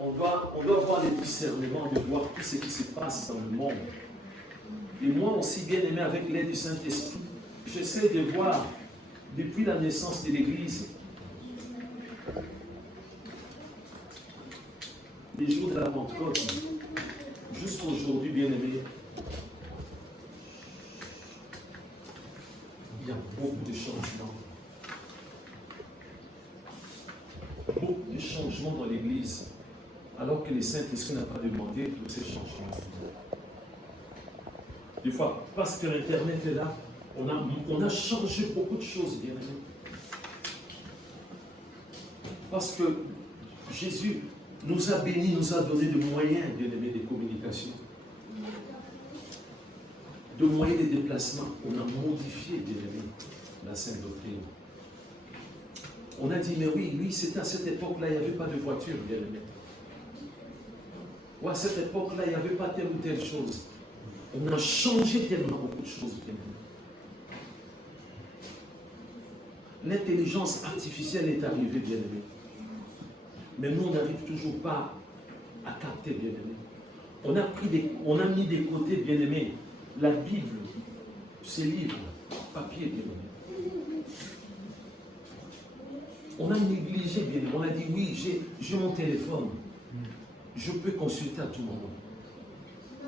on doit avoir le discernement de voir tout ce qui se passe dans le monde. Et moi aussi, bien aimé, avec l'aide du Saint-Esprit, j'essaie de voir, depuis la naissance de l'Église, les jours de la Pentecôte, jusqu'à aujourd'hui, bien aimé, il y a beaucoup de changements. Beaucoup de changements dans l'Église, alors que le Saint-Esprit n'a pas demandé tous ces changements. Des fois, parce que l'Internet est là, on a changé beaucoup de choses, bien aimé. Parce que Jésus nous a bénis, nous a donné de moyens, bien aimé, de communication. De moyens de déplacement. On a modifié, bien aimé, la Sainte Doctrine. On a dit, mais oui, c'était à cette époque-là, il n'y avait pas de voiture, bien aimé. Ou à cette époque-là, il n'y avait pas telle ou telle chose. On a changé tellement beaucoup de choses, bien aimé. L'intelligence artificielle est arrivée, bien aimé. Mais nous, on n'arrive toujours pas à capter, bien aimé. On a mis de côté, bien aimé, la Bible, ces livres, papier, bien aimé. On a négligé, bien aimé. On a dit, oui, j'ai mon téléphone. Je peux consulter à tout moment.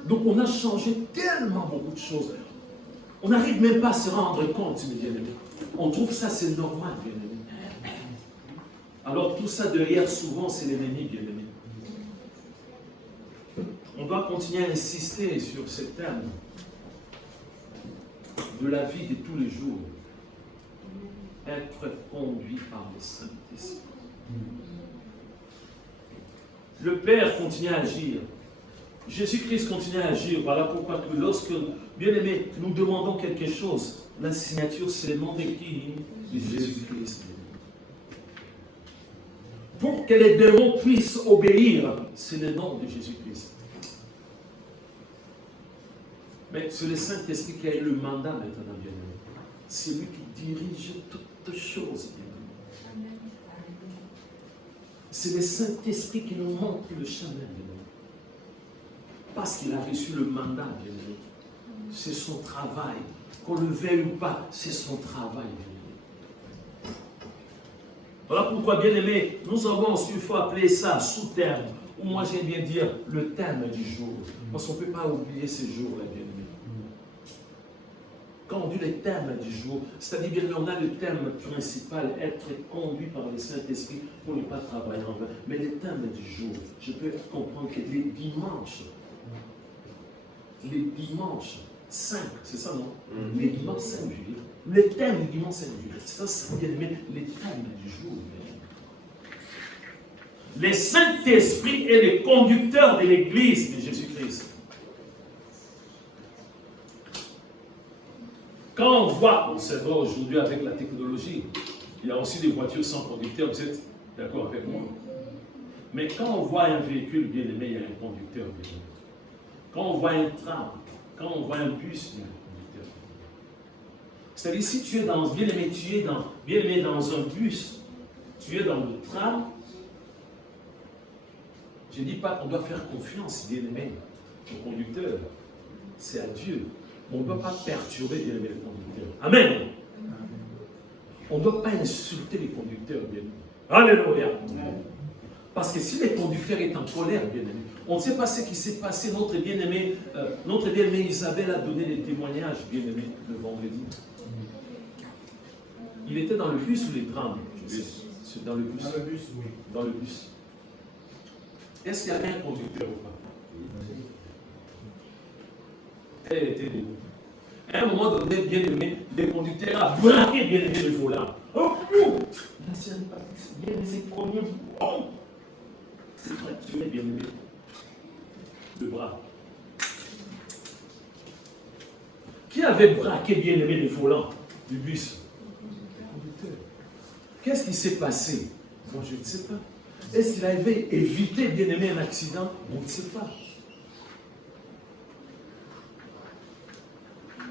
Donc, on a changé tellement beaucoup de choses. On n'arrive même pas à se rendre compte, mes bien-aimés. On trouve ça, c'est normal, bien-aimés. Alors, tout ça derrière, souvent, c'est l'ennemi, bien-aimé. On doit continuer à insister sur ce thème de la vie de tous les jours. Être conduit par le Saint-Esprit. Le Père continue à agir. Jésus-Christ continue à agir. Voilà pourquoi que lorsque, bien aimé, nous demandons quelque chose, la signature, c'est le nom de qui? De Jésus-Christ. Pour que les démons puissent obéir, c'est le nom de Jésus-Christ. Mais c'est le Saint-Esprit qui a eu le mandat maintenant, bien aimé. C'est lui qui dirige toutes choses, bien aimé. C'est le Saint-Esprit qui nous montre le chemin, bien aimé. Parce qu'il a reçu le mandat, bien aimé. C'est son travail. Qu'on le veuille ou pas, c'est son travail, bien aimé. Voilà pourquoi, bien aimé, nous avons, s'il faut appeler ça sous-terme, ou moi j'aime bien dire le thème du jour. Parce qu'on ne peut pas oublier ces jours-là, bien aimé. Quand on dit le thème du jour, c'est-à-dire bien on a le thème principal, être conduit par le Saint-Esprit pour ne pas travailler en vain. Mais le thème du jour, je peux comprendre que les dimanches 5, c'est ça non? Les dimanches 5 juillet, le thème du dimanche 5 juillet, ça c'est bien aimé, le thème du jour. Le Saint-Esprit est le conducteur de l'Église de Jésus-Christ. Quand on voit, c'est vrai aujourd'hui avec la technologie, il y a aussi des voitures sans conducteur, vous êtes d'accord avec moi? Mais quand on voit un véhicule bien aimé, il y a un conducteur bien aimé. Quand on voit un tram, quand on voit un bus, il y a un conducteur. C'est-à-dire si tu es dans, bien aimé, dans un bus, tu es dans le tram, je ne dis pas qu'on doit faire confiance, bien aimé, au conducteur. C'est à Dieu. On ne doit pas perturber, bien aimé, le conducteur. Amen. On ne doit pas insulter les conducteurs, bien aimé. Alléluia. Parce que si le conducteur est en colère, bien aimé, on ne sait pas ce qui s'est passé. Notre bien-aimée Isabelle a donné des témoignages, bien aimé, le vendredi. Il était dans le bus ou les trams? Dans le bus. Dans le bus, oui. Dans le bus. Est-ce qu'il y avait un conducteur ou pas? Elle était debout. À un moment donné, bien aimé, le conducteur a braqué bien aimé le volant. Oh, l'ancienne partie, bien aimé, c'est premier. Oh, c'est fracturé, bien aimé. Le bras. Qui avait braqué bien aimé le volant du bus? Le conducteur. Qu'est-ce qui s'est passé? Moi, je ne sais pas. Est-ce qu'il avait évité bien aimé un accident? On ne sait pas.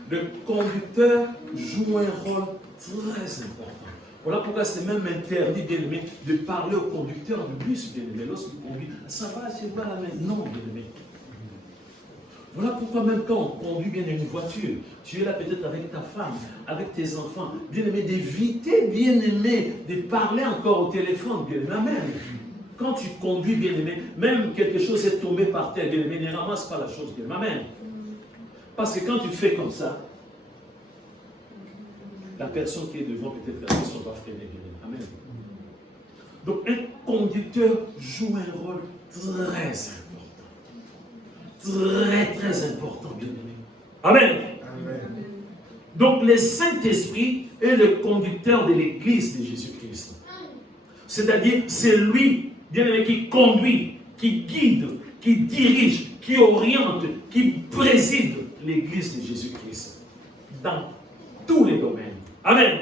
Le conducteur joue un rôle très important. Voilà pourquoi c'est même interdit, bien aimé, de parler au conducteur du bus, bien aimé, lorsqu'il conduit. Ça va, c'est pas la main. Non, bien aimé. Voilà pourquoi même quand on conduit bien une voiture, tu es là peut-être avec ta femme, avec tes enfants, bien aimé, d'éviter, bien aimé, de parler encore au téléphone, bien aimé. Amen. Quand tu conduis, bien aimé, même quelque chose est tombé par terre, bien aimé, ne ramasse pas la chose, bien aimé. Amen. Parce que quand tu fais comme ça, la personne qui est devant, peut-être la personne va freiner, bien aimé. Amen. Donc un conducteur joue un rôle très important. Très, très important, bien aimé. Amen. Amen. Donc, le Saint-Esprit est le conducteur de l'Église de Jésus-Christ. C'est-à-dire, c'est lui, bien aimé, qui conduit, qui guide, qui dirige, qui oriente, qui préside l'Église de Jésus-Christ dans tous les domaines. Amen.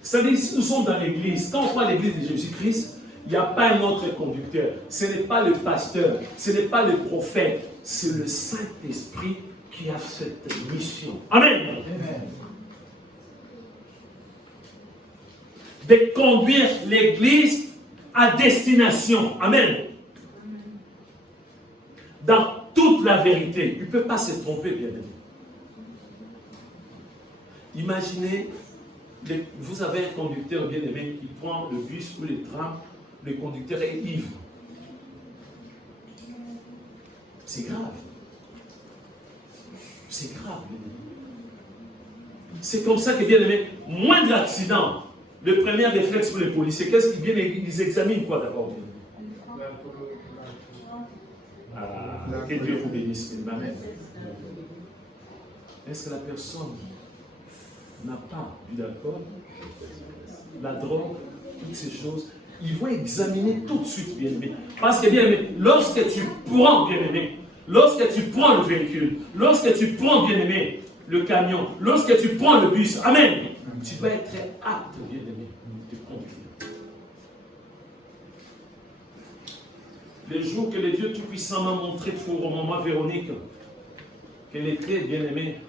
C'est-à-dire, si nous sommes dans l'Église, quand on parle de l'Église de Jésus-Christ, il n'y a pas un autre conducteur. Ce n'est pas le pasteur, ce n'est pas le prophète, c'est le Saint-Esprit qui a cette mission. Amen. Amen. De conduire l'Église à destination. Amen. Dans toute la vérité. Il ne peut pas se tromper, bien aimé. Imaginez, vous avez un conducteur bien aimé qui prend le bus ou le tram. Le conducteur est ivre. C'est grave. C'est grave. C'est comme ça que, bien aimé, moindre accident, le premier réflexe pour les policiers, qu'est-ce qu'ils viennent, ils examinent quoi d'abord? Que Dieu vous bénisse. Amen. Est-ce que la personne n'a pas du d'alcool, la drogue, toutes ces choses? Ils vont examiner tout de suite, bien aimé. Parce que, bien aimé, lorsque tu prends, bien aimé, lorsque tu prends le véhicule, lorsque tu prends, bien aimé, le camion, lorsque tu prends le bus, amen, tu dois être très apte, bien aimé, de conduire. Le jour que le Dieu Tout-Puissant m'a montré pour maman Véronique qu'elle était, bien aimée,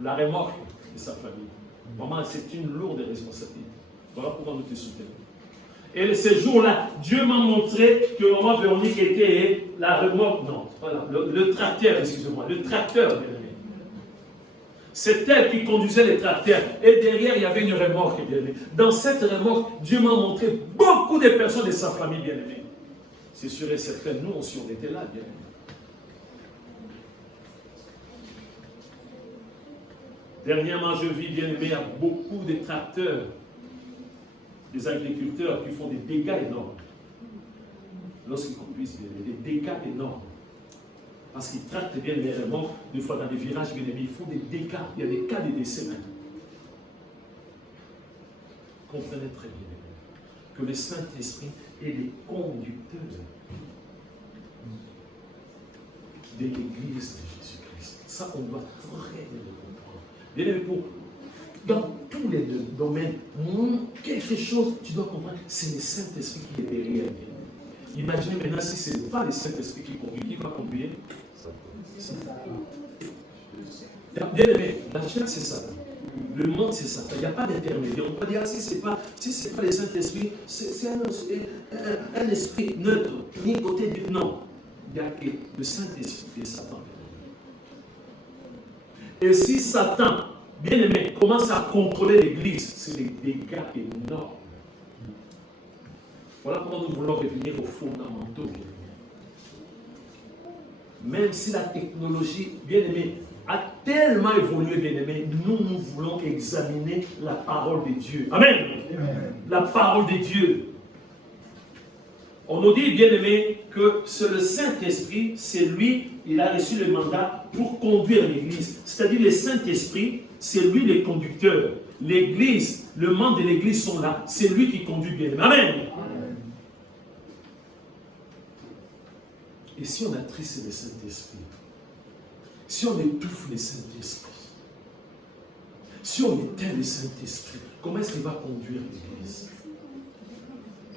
la remorque de sa famille. Maman, c'est une lourde responsabilité. Voilà pourquoi nous te soutenons. Et ce jour-là, Dieu m'a montré que maman Véronique était la remorque, non, voilà, le tracteur, excusez-moi, le tracteur, bien aimé. C'est elle qui conduisait les tracteurs. Et derrière, il y avait une remorque, bien aimé. Dans cette remorque, Dieu m'a montré beaucoup de personnes de sa famille, bien aimée. C'est sûr et certain, nous aussi, on était là, bien aimé. Dernièrement, je vis, bien aimé, il y a beaucoup de tracteurs, des agriculteurs qui font des dégâts énormes. Lorsqu'ils conduisent, des dégâts énormes. Parce qu'ils tractent bien les remorques, des fois dans des virages, bien aimés, ils font des dégâts. Il y a des cas de décès même. Comprenez très bien que le Saint-Esprit est le conducteur de l'Église de Jésus-Christ. Ça, on doit très bien le comprendre. Bien aimé, dans tous les domaines, quelque chose, tu dois comprendre, c'est le Saint-Esprit qui est derrière. Imaginez maintenant si ce n'est pas le Saint-Esprit qui conduit, qui va conduire? Bien aimé, la chair c'est ça. Le monde c'est ça. Il n'y a pas d'intermédiaire. On peut dire, si ce n'est pas le Saint-Esprit, c'est un esprit neutre, ni côté du. Non. Il n'y a que le Saint-Esprit et Satan. Et si Satan, bien aimé, commence à contrôler l'Église, c'est des dégâts énormes. Voilà pourquoi nous voulons revenir aux fondamentaux. Même si la technologie, bien aimé, a tellement évolué, bien aimé, nous voulons examiner la parole de Dieu. Amen. Amen. La parole de Dieu. On nous dit, bien aimé, que c'est le Saint-Esprit, c'est lui, il a reçu le mandat pour conduire l'Église. C'est-à-dire le Saint-Esprit, c'est lui le conducteur. L'Église, le membre de l'Église sont là, c'est lui qui conduit bien aimé. Amen. Amen. Et si on attriste le Saint-Esprit, si on étouffe le Saint-Esprit, si on éteint le Saint-Esprit, comment est-ce qu'il va conduire l'Église?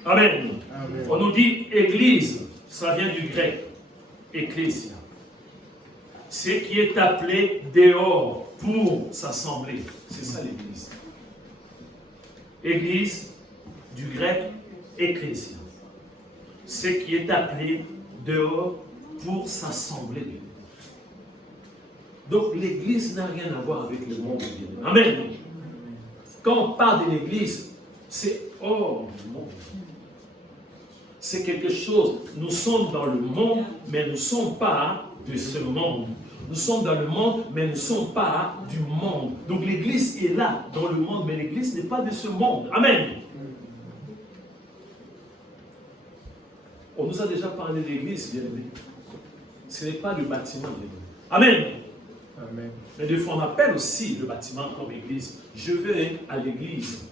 Amen. Amen. On nous dit Église, ça vient du grec, ecclésia. Ce qui est appelé dehors, pour s'assembler. C'est ça l'église. Église, du grec ecclésia. Ce qui est appelé dehors pour s'assembler. Donc l'église n'a rien à voir avec le monde. Amen. Quand on parle de l'église, c'est hors du monde. C'est quelque chose. Nous sommes dans le monde, mais nous ne sommes pas de ce monde. Nous sommes dans le monde, mais nous ne sommes pas du monde. Donc l'église est là, dans le monde, mais l'église n'est pas de ce monde. Amen. On nous a déjà parlé de l'église, bien aimé. Ce n'est pas le bâtiment, bien aimé. Amen. Amen. Mais des fois, on appelle aussi le bâtiment comme église. Je vais à l'église.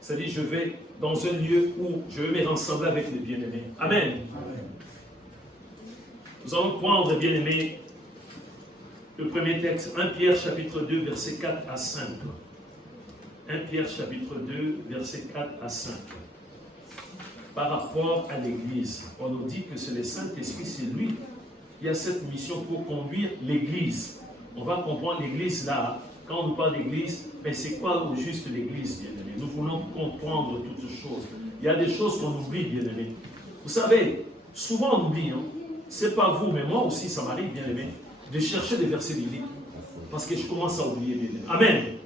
C'est-à-dire, je vais dans un lieu où je vais me rassembler avec les bien-aimés. Amen. Amen. Nous allons prendre, bien-aimés, le premier texte, 1 Pierre chapitre 2, versets 4 à 5. 1 Pierre chapitre 2, versets 4 à 5. Par rapport à l'Église, on nous dit que c'est le Saint-Esprit, c'est lui qui a cette mission pour conduire l'Église. On va comprendre l'Église là. Quand on nous parle d'Église, mais c'est quoi au juste l'Église, bien-aimé? Nous voulons comprendre toutes choses. Il y a des choses qu'on oublie, bien-aimé. Vous savez, souvent on oublie, hein? C'est pas vous, mais moi aussi, ça m'arrive, bien-aimé, de chercher des versets bibliques. Parce que je commence à oublier, bien-aimé. Amen.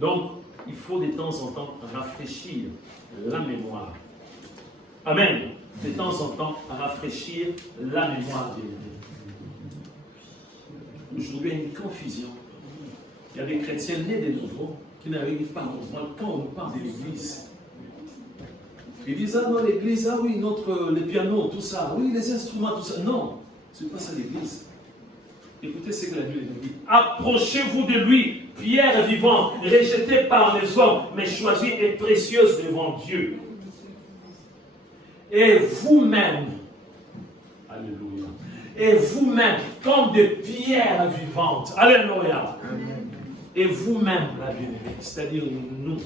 Donc, il faut de temps en temps rafraîchir la mémoire. Amen. De temps en temps, rafraîchir la mémoire, bien-aimé. Aujourd'hui, il y a une confusion. Il y a des chrétiens nés de nouveau qui n'arrivent pas à comprendre quand on nous parle de l'Église. Ils disent, ah non, l'Église, ah oui, les pianos, tout ça, oui, les instruments, tout ça. Non, ce n'est pas ça l'Église. Écoutez ce que la Bible nous dit. Approchez-vous de lui, pierre vivante, rejetée par les hommes, mais choisie et précieuse devant Dieu. Et vous-même, alléluia, et vous-même, comme des pierres vivantes, alléluia, et vous-même, la bien-aimée, c'est-à-dire nous,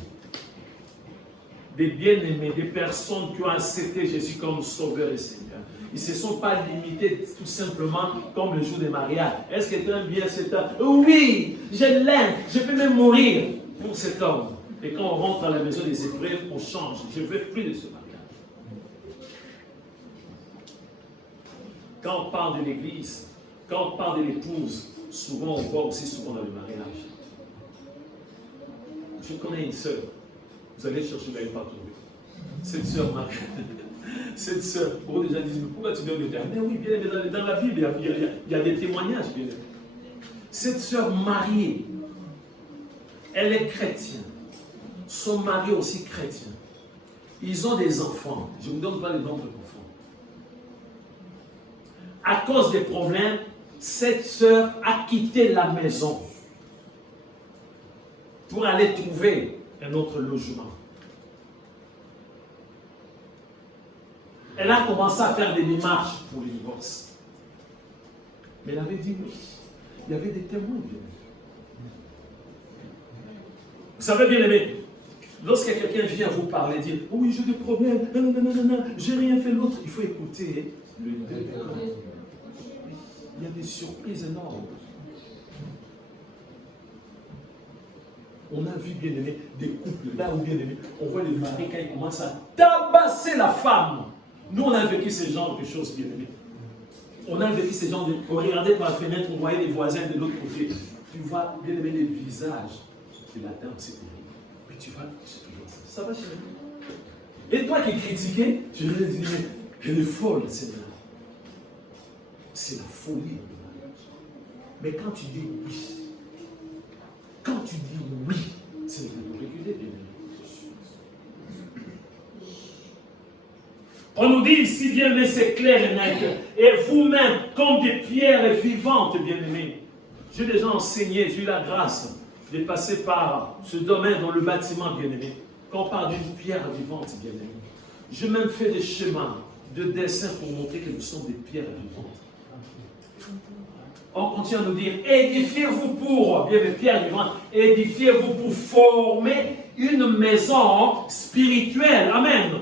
des bien-aimés, des personnes qui ont accepté Jésus comme Sauveur et Seigneur. Ils ne se sont pas limités tout simplement comme le jour des mariages. Est-ce que tu aimes bien cet homme? Oui, je l'aime, je peux même mourir pour cet homme. Et quand on rentre à la maison des épreuves, on change. Je ne veux plus de ce mariage. Quand on parle de l'église, quand on parle de l'épouse, souvent on voit aussi souvent dans le mariage. Je connais une sœur. Vous allez chercher, vous n'allez pas trouver. Cette sœur, cette sœur, pour déjà dire, mais pourquoi tu donnes le terme? Mais oui, bien aimé, dans la Bible, il y a des témoignages, bien aimé. Cette sœur mariée, elle est chrétienne. Son mari aussi chrétien. Ils ont des enfants. Je ne vous donne pas le nombre d'enfants. À cause des problèmes, cette sœur a quitté la maison pour aller trouver un autre logement. Elle a commencé à faire des démarches pour le divorce. Mais elle avait dit oui. Il y avait des témoins. Vous savez, bien aimé, lorsque quelqu'un vient vous parler, dire oh oui, j'ai des problèmes, non, j'ai rien fait l'autre, il faut écouter le décor. Il y a des surprises énormes. On a vu, bien aimé, des couples là où, bien aimé, on voit les maris quand ils commencent à tabasser la femme. Nous, on a vécu ce genre de choses, bien aimé. On a vécu ce genre de... On regardait par la fenêtre, on voyait les voisins de l'autre côté. Tu vois, bien aimé, les visages de la dame, c'est terrible. Mais tu vois, c'est toujours ça. Ça va, chérie. Et toi qui critiquais, tu lui dis, mais elle est folle, Seigneur. C'est la folie. Mais quand tu dis oui, c'est le reculer, bien aimé. On nous dit ici, bien aimé, c'est clair et net. Et vous-même, comme des pierres vivantes, bien aimé. J'ai déjà enseigné, j'ai eu la grâce de passer par ce domaine dans le bâtiment, bien aimé. Quand on parle d'une pierre vivante, bien aimé. J'ai même fait des schémas de dessin pour montrer que nous sommes des pierres vivantes. On continue à nous dire, édifiez-vous pour, bien aimé, pierres vivantes, édifiez-vous pour former une maison spirituelle. Amen.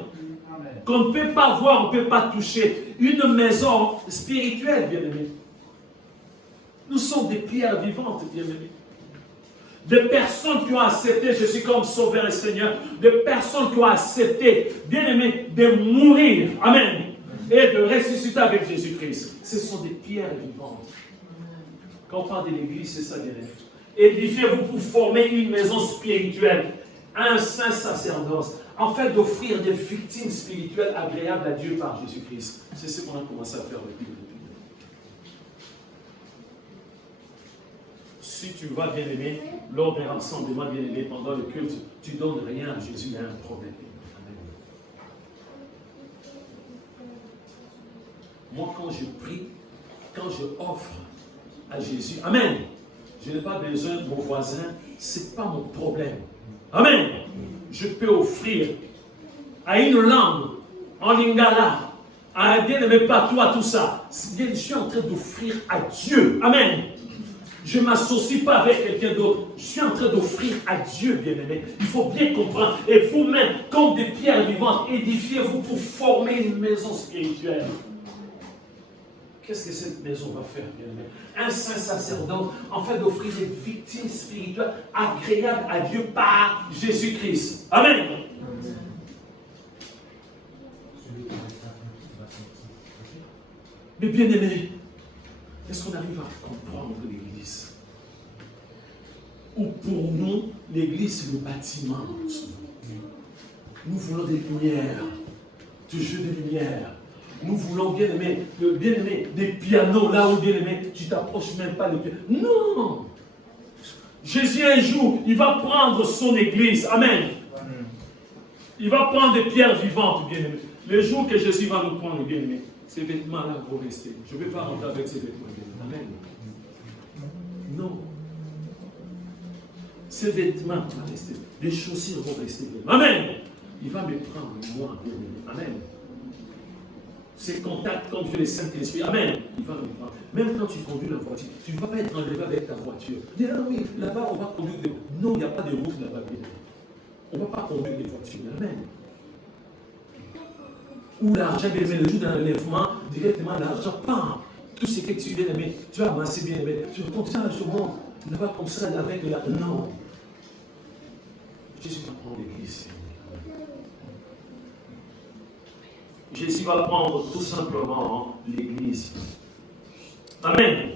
Qu'on ne peut pas voir, on ne peut pas toucher. Une maison spirituelle, bien aimé. Nous sommes des pierres vivantes, bien-aimés. Des personnes qui ont accepté Jésus comme Sauveur et Seigneur. Des personnes qui ont accepté, bien-aimés, de mourir. Amen. Et de ressusciter avec Jésus-Christ. Ce sont des pierres vivantes. Quand on parle de l'Église, c'est ça, bien-aimés. Édifiez-vous pour former une maison spirituelle, un saint sacerdoce, en fait d'offrir des victimes spirituelles agréables à Dieu par Jésus-Christ. C'est ce qu'on a commencé à faire depuis le début. Si tu vas, bien-aimé, lors d'un rassemblement, bien-aimé, pendant le culte, tu ne donnes rien à Jésus, il y a un problème. Amen. Moi, quand je prie, quand je offre à Jésus, Amen, je n'ai pas besoin de mon voisin, ce n'est pas mon problème. Amen. Je peux offrir à une langue, en lingala, à un bien-aimé patois, tout ça. Je suis en train d'offrir à Dieu. Amen. Je ne m'associe pas avec quelqu'un d'autre. Je suis en train d'offrir à Dieu, bien-aimé. Il faut bien comprendre. Et vous-même, comme des pierres vivantes, édifiez-vous pour former une maison spirituelle. Qu'est-ce que cette maison va faire, bien-aimé? Un saint sacerdoce, en fait, d'offrir des victimes spirituelles agréables à Dieu par Jésus-Christ. Amen. Mais bien-aimé, est-ce qu'on arrive à comprendre l'Église? Ou pour nous, l'Église, c'est le bâtiment. Nous voulons des lumières, toujours des lumières. Nous voulons, bien-aimé, des pianos là où, bien-aimé, tu t'approches même pas des pianos. Non! Jésus, un jour, il va prendre son Église. Amen. Il va prendre des pierres vivantes, bien-aimé. Le jour que Jésus va nous prendre, bien-aimé, ces vêtements-là vont rester. Je ne vais pas rentrer avec ces vêtements. Amen. Non. Ces vêtements vont rester. Les chaussures vont rester. Amen. Il va me prendre, moi. Amen. Ces contacts, comme Dieu les Saint-Esprit. Amen. Il va me prendre. Même quand tu conduis la voiture, tu ne vas pas être enlevé avec ta voiture. Dis, ah oui, là-bas, on va conduire des... Non, il n'y a pas de route là-bas. On ne va pas conduire des voitures. Amen. Ou l'argent, bien aimé, le jour d'un enlèvement, directement l'argent, bam, tout ce que tu viens aimer, tu as amassé bien aimé, tu comptes ça, je monte, ne pas comme ça avec la... Non. Jésus va prendre l'Église. Jésus va prendre tout simplement l'Église. Amen.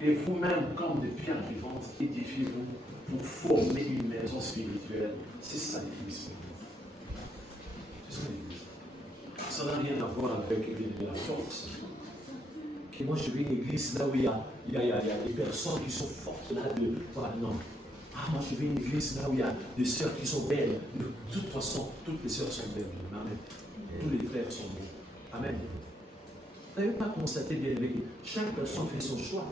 Et vous-même, comme des pierres vivantes, édifiez-vous pour former une maison spirituelle. C'est ça l'Église. C'est ça l'Église. Ça n'a rien à voir avec la force. Que moi je vais une église là où il y a des personnes qui sont fortes là de. Voilà, non. Ah, moi je vais une église là où il y a des sœurs qui sont belles. De toute façon, toutes les sœurs sont belles. Amen. Tous les frères sont beaux. Amen. Vous n'avez pas constaté, bien aimé, que chaque personne fait son choix.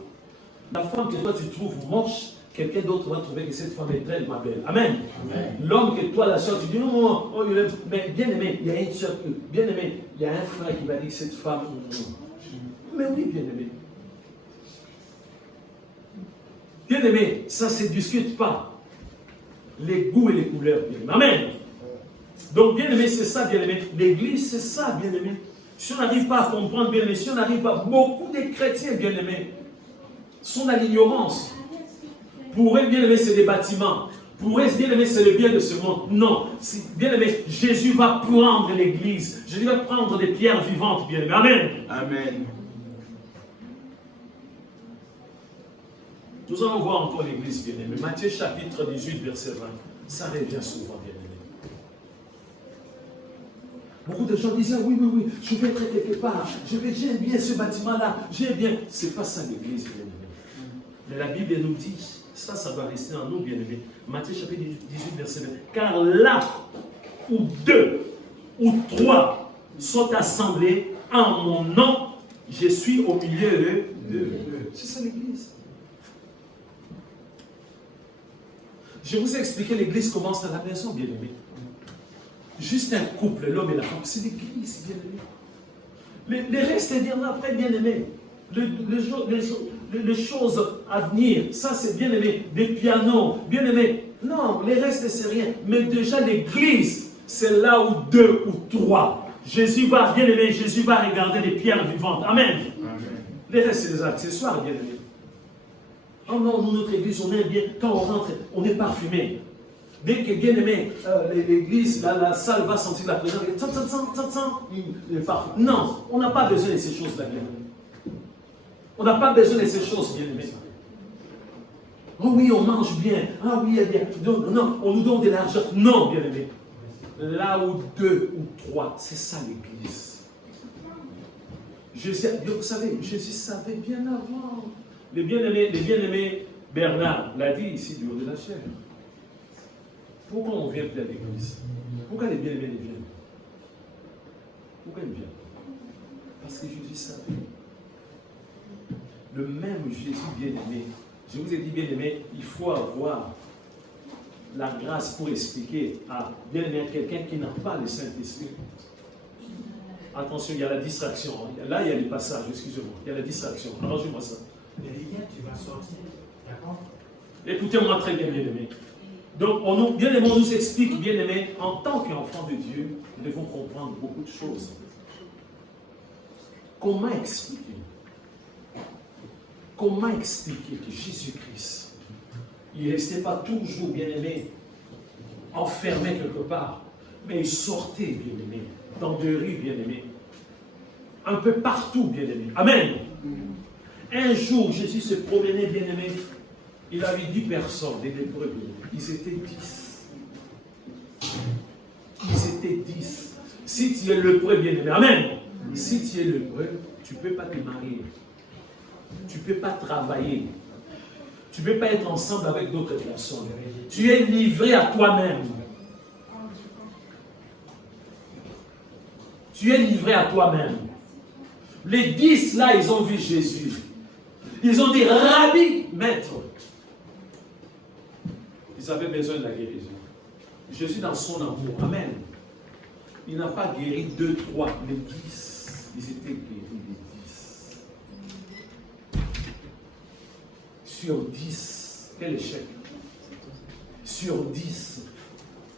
La femme que toi tu trouves moche, quelqu'un d'autre va trouver que cette femme est belle, ma belle. Amen. L'homme que toi, la soeur, tu dis non, non, oh, mais bien aimé, il y a une soeur, bien aimé, il y a un frère qui va dire que cette femme. Mais oui, bien aimé. Bien aimé, ça ne se discute pas. Les goûts et les couleurs, bien aimé. Amen. Donc, bien aimé, c'est ça, bien aimé. L'église, c'est ça, bien aimé. Si on n'arrive pas à comprendre, bien aimé, si on n'arrive pas, beaucoup de chrétiens, bien aimé, sont dans l'ignorance. Pour eux, bien aimé, c'est des bâtiments. Pour eux, bien aimé, c'est le bien de ce monde. Non. Bien aimé, Jésus va prendre l'église. Jésus va prendre des pierres vivantes, bien aimé. Amen. Amen. Nous allons voir encore l'église, bien aimé. Matthieu chapitre 18, verset 20. Ça revient souvent, bien aimé. Beaucoup de gens disent, oui, oui, oui, je vais être quelque part. J'aime bien ce bâtiment-là. J'aime bien. Ce n'est pas ça l'église, bien aimé. Mais la Bible nous dit, ça doit rester en nous, bien aimé. Matthieu chapitre 18, verset 20. Car là où 2 ou 3 sont assemblés en mon nom, je suis au milieu d'eux. C'est ça l'église. Je vous ai expliqué, l'église commence à la maison, bien aimé. Juste un couple, l'homme et la femme, c'est l'église, bien aimé. Les restes viendront après, bien aimé. Les choses à venir, ça c'est bien aimé. Des pianos, bien aimé. Non, les restes c'est rien. Mais déjà l'église, c'est là où 2 ou 3. Jésus va, bien aimé, Jésus va regarder les pierres vivantes. Amen. Les restes, c'est des accessoires, bien aimé. Oh non, nous, notre église, on est bien. Quand on rentre, on est parfumé. Dès que, bien aimé, l'église, la salle va sentir la présence. Le parfum. Non, on n'a pas besoin de ces choses-là, bien aimé. On n'a pas besoin de ces choses, bien aimé. Oh oui, on mange bien. Ah oui, bien. Non, on nous donne de l'argent. Non, bien aimé. Là où 2 ou 3, c'est ça l'église. Vous savez, Jésus savait bien avant. Les bien-aimés, Bernard l'a dit ici du haut de la chair. Pourquoi on vient plus à l'église? Pourquoi les bien-aimés viennent? Pourquoi ils viennent? Parce que Jésus savait. Le même Jésus bien-aimé. Je vous ai dit bien-aimé, il faut avoir la grâce pour expliquer à bien-aimé quelqu'un qui n'a pas le Saint-Esprit. Attention, il y a la distraction. Là, il y a les passages, excusez-moi. Il y a la distraction. Arrangez-moi ça. Mais les liens, tu vas sortir. D'accord? Écoutez-moi très bien, bien-aimé. Donc, bien-aimé, on nous explique, bien-aimé, en tant qu'enfant de Dieu, nous devons comprendre beaucoup de choses. Comment expliquer? Comment expliquer que Jésus-Christ, il ne restait pas toujours, bien-aimé, enfermé quelque part, mais il sortait, bien-aimé, dans des rues, bien-aimé, un peu partout, bien-aimé. Amen. Un jour, Jésus se promenait, bien-aimé, il avait 10 personnes, des lépreux, ils étaient 10. Ils étaient 10. Si tu es lépreux, bien-aimé, amen. Si tu es lépreux, tu ne peux pas te marier. Tu ne peux pas travailler. Tu ne peux pas être ensemble avec d'autres personnes. Tu es livré à toi-même. Tu es livré à toi-même. Les 10 là, ils ont vu Jésus. Ils ont dit, Rabbi, maître. Ils avaient besoin de la guérison. Jésus, dans son amour, amen. Il n'a pas guéri 2, 3, mais 10. Ils étaient guéris, les 10. Sur 10, quel échec. Sur 10,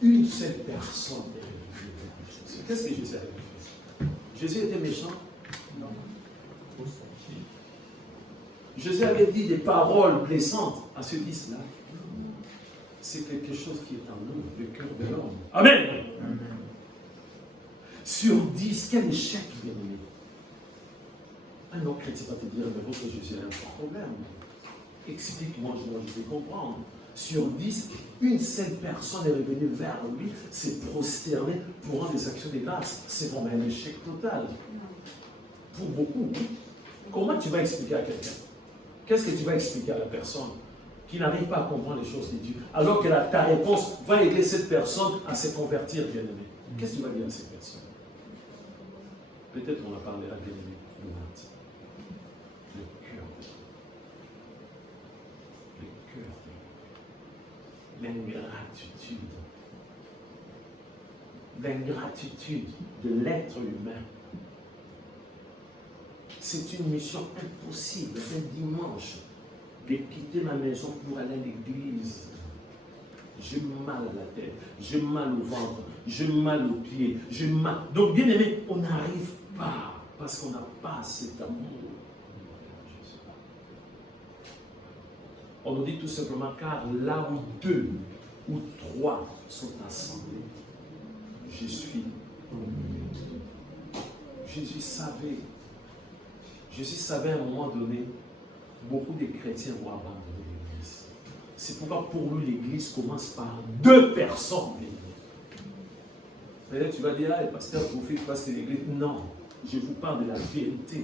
une seule personne est revenue vers Jésus. Qu'est-ce que Jésus avait fait? Jésus était méchant? Non. Jésus avait dit des paroles blessantes à ceux 10 là. C'est quelque chose qui est en nous, le cœur de l'homme. Amen. Amen. Sur 10, quel échec, bien-aimé. Un autre chrétien va te dire, mais votre Jésus a un problème. Explique-moi, je vais comprendre. Sur 10, une seule personne est revenue vers lui, s'est prosternée pour rendre des actions de grâce. C'est vraiment un échec total. Pour beaucoup. Comment tu vas expliquer à quelqu'un? Qu'est-ce que tu vas expliquer à la personne qui n'arrive pas à comprendre les choses de Dieu, alors que ta réponse va aider cette personne à se convertir, bien-aimé? Qu'est-ce que tu vas dire à cette personne? Peut-être on a parlé à bien-aimé le cœur de l'ingratitude. L'ingratitude de l'être humain. C'est une mission impossible, un dimanche, de quitter ma maison pour aller à l'église. J'ai mal à la tête, j'ai mal au ventre, j'ai mal aux pieds, j'ai mal. Donc, bien aimé, on n'arrive pas parce qu'on n'a pas cet amour. On nous dit tout simplement, car là où 2 ou 3 sont assemblés, je suis au milieu. Jésus savait. Jésus savait à un moment donné, beaucoup de chrétiens vont abandonner l'église. C'est pourquoi pour lui, l'église commence par 2 personnes. Peut-être tu vas dire, ah, le pasteur profite parce que l'église. Non, je vous parle de la vérité.